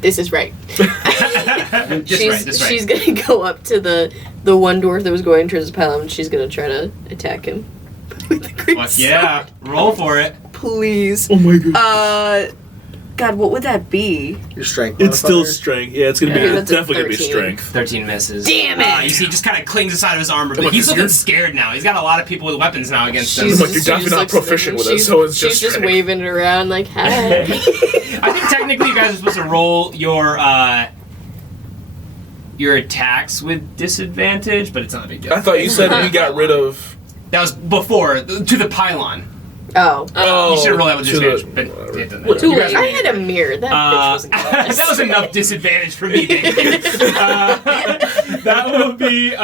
this is right. She's gonna go up to the one dwarf that was going towards the pylon and she's gonna try to attack him. With the great Fuck yeah. Roll for it. Please. Oh my god. God, what would that be? Your strength. It's still modifier? strength. Yeah, it's gonna Okay, be that's a definitely gonna be 13. strength. 13 misses. Damn it! You see, he just kind of clings aside of his armor, but Look, he's you're- looking scared now. He's got a lot of people with weapons now against him. She's- Look, you're definitely not looks at proficient them. with it, so it's just she's just strength. waving it around like, hi. I think technically you guys are supposed to roll your your attacks with disadvantage, but it's not a big deal. I thought you said we got rid of. That was before to the pylon. Oh. You should roll that with to the- disadvantage, but it doesn't Too matter. You guys I are- had a mirror. That bitch wasn't gonna that was enough disadvantage for me, thank you. That will be to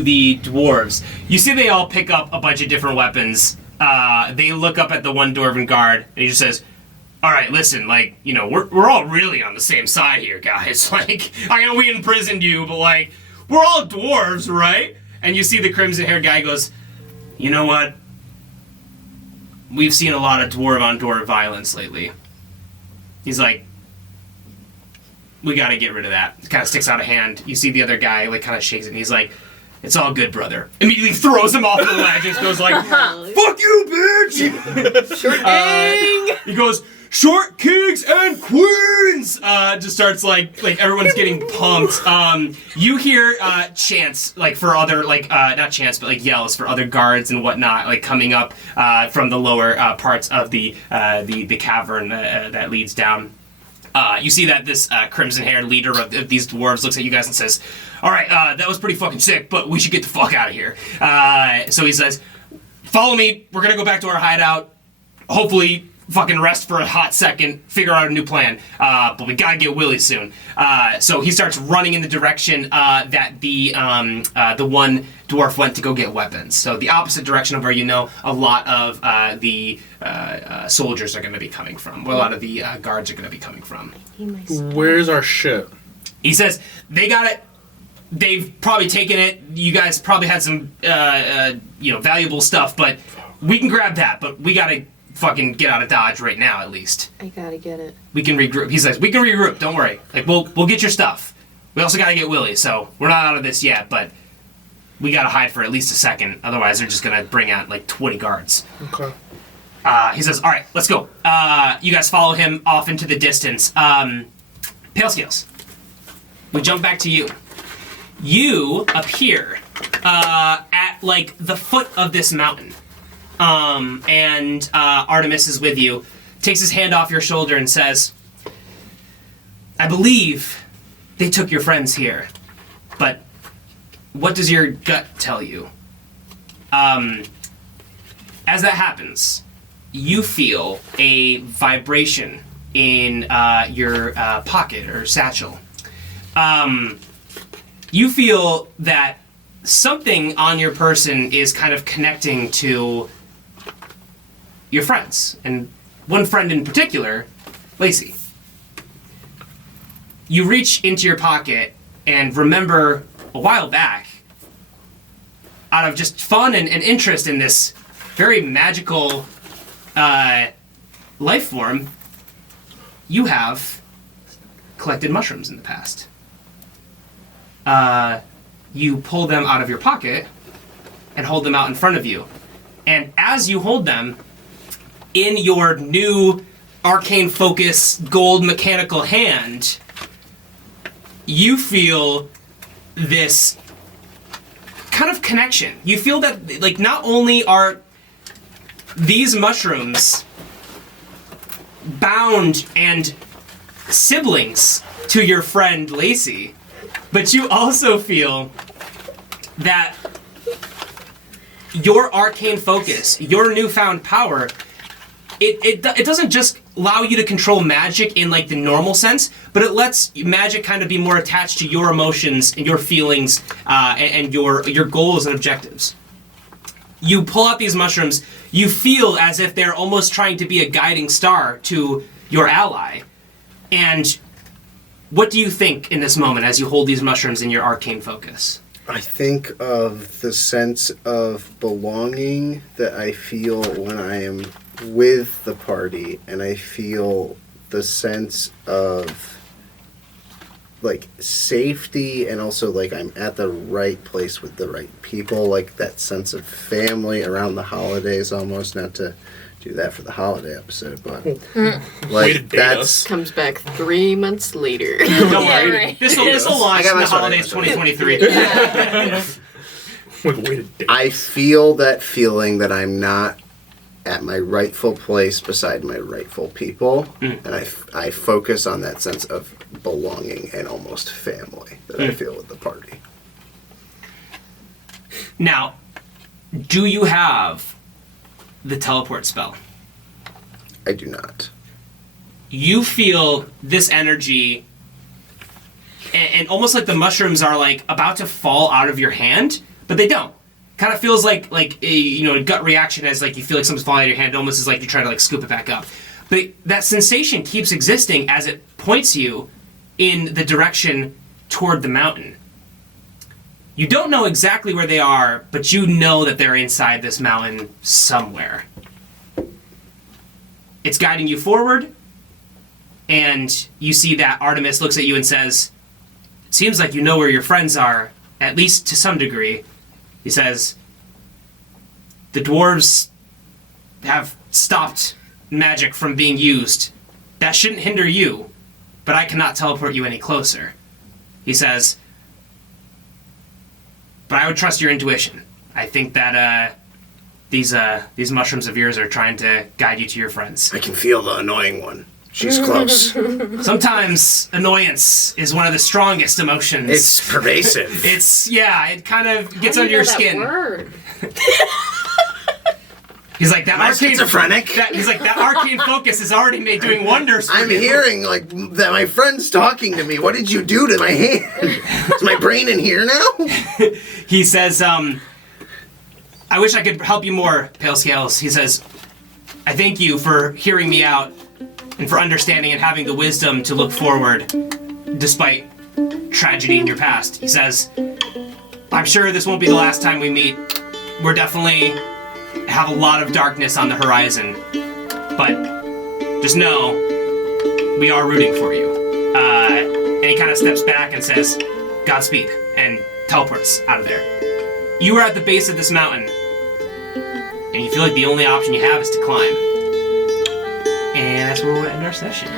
the dwarves. You see they all pick up a bunch of different weapons. They look up at the one dwarven guard, and he just says, all right, listen, like, you know, we're all really on the same side here, guys. Like, I know we imprisoned you, but, like, we're all dwarves, right? And you see the crimson-haired guy goes, you know what? We've seen a lot of dwarf-on-dwarf violence lately. He's like, we gotta get rid of that. Kind of sticks out a hand. You see the other guy, like, kind of shakes it, and he's like, it's all good, brother. Immediately throws him off the ledge and goes like, fuck you, bitch! Short gang. He goes, short kings and queens! Just starts like everyone's getting pumped. You hear chants, like for other, like, not chants, but like yells for other guards and whatnot, like coming up from the lower parts of the cavern that leads down. You see that this crimson-haired leader of these dwarves looks at you guys and says, all right, that was pretty fucking sick, but we should get the fuck out of here. So he says, follow me, we're gonna go back to our hideout, hopefully fucking rest for a hot second, figure out a new plan, but we gotta get Willie soon. So he starts running in the direction that the one dwarf went to go get weapons. So the opposite direction of where you know a lot of the soldiers are going to be coming from, where a lot of the guards are going to be coming from. Where's our ship? He says, they got it. They've probably taken it. You guys probably had some valuable stuff, but we can grab that, but we gotta fucking get out of Dodge right now, at least. I gotta get it. We can regroup. He says, we can regroup, don't worry. Like, we'll get your stuff. We also gotta get Willie, so we're not out of this yet, but we gotta hide for at least a second, otherwise they're just gonna bring out, like, 20 guards. Okay. He says, all right, let's go. You guys follow him off into the distance. Pale Scales, we jump back to you. You appear at, like, the foot of this mountain. And Artemis is with you, takes his hand off your shoulder and says, I believe they took your friends here, but what does your gut tell you? As that happens, you feel a vibration in your pocket or satchel. You feel that something on your person is kind of connecting to your friends, and one friend in particular, Lacey. You reach into your pocket and remember a while back, out of just fun and interest in this very magical life form, you have collected mushrooms in the past. You pull them out of your pocket and hold them out in front of you. And as you hold them, in your new arcane focus gold mechanical hand, you feel this kind of connection. You feel that, like, not only are these mushrooms bound and siblings to your friend Lacey, but you also feel that your arcane focus, your newfound power, it doesn't just allow you to control magic in, like, the normal sense, but it lets magic kind of be more attached to your emotions and your feelings and your goals and objectives. You pull out these mushrooms, you feel as if they're almost trying to be a guiding star to your ally. And what do you think in this moment as you hold these mushrooms in your arcane focus? I think of the sense of belonging that I feel when I am with the party, and I feel the sense of, like, safety, and also, like, I'm at the right place with the right people, like that sense of family around the holidays, almost. Not to do that for the holiday episode, but Way to like date that's us. Comes back 3 months later. Don't Yeah, worry. right. This will launch I got in my the sweater, holidays my sweater. 2023. Like, way to date. I feel that feeling that I'm not at my rightful place beside my rightful people, and I focus on that sense of belonging and almost family that I feel with the party. Now, do you have the teleport spell? I do not. You feel this energy, and almost like the mushrooms are like about to fall out of your hand, but they don't. Kind of feels like a gut reaction as like you feel like something's falling out of your hand, almost as like you try to like scoop it back up. But that sensation keeps existing as it points you in the direction toward the mountain. You don't know exactly where they are, but you know that they're inside this mountain somewhere. It's guiding you forward, and you see that Artemis looks at you and says, "It seems like you know where your friends are, at least to some degree." He says, "The dwarves have stopped magic from being used. That shouldn't hinder you, but I cannot teleport you any closer." He says, "But I would trust your intuition. I think that these mushrooms of yours are trying to guide you to your friends." I can feel the annoying one. She's close. Sometimes annoyance is one of the strongest emotions. It's pervasive. It kind of gets How under do you your know that skin. word? He's like, that Am I arcane schizophrenic? He's like, that arcane focus is already made doing wonders for I'm you. hearing like that my friend's talking to me. What did you do to my hand? Is my brain in here now? He says, "I wish I could help you more, Pale Scales." He says, "I thank you for hearing me out and for understanding and having the wisdom to look forward despite tragedy in your past." He says, "I'm sure this won't be the last time we meet. We're definitely have a lot of darkness on the horizon, but just know we are rooting for you." And he kind of steps back and says, "Godspeed," and teleports out of there. You are at the base of this mountain, and you feel like the only option you have is to climb. And that's where we'll end our session.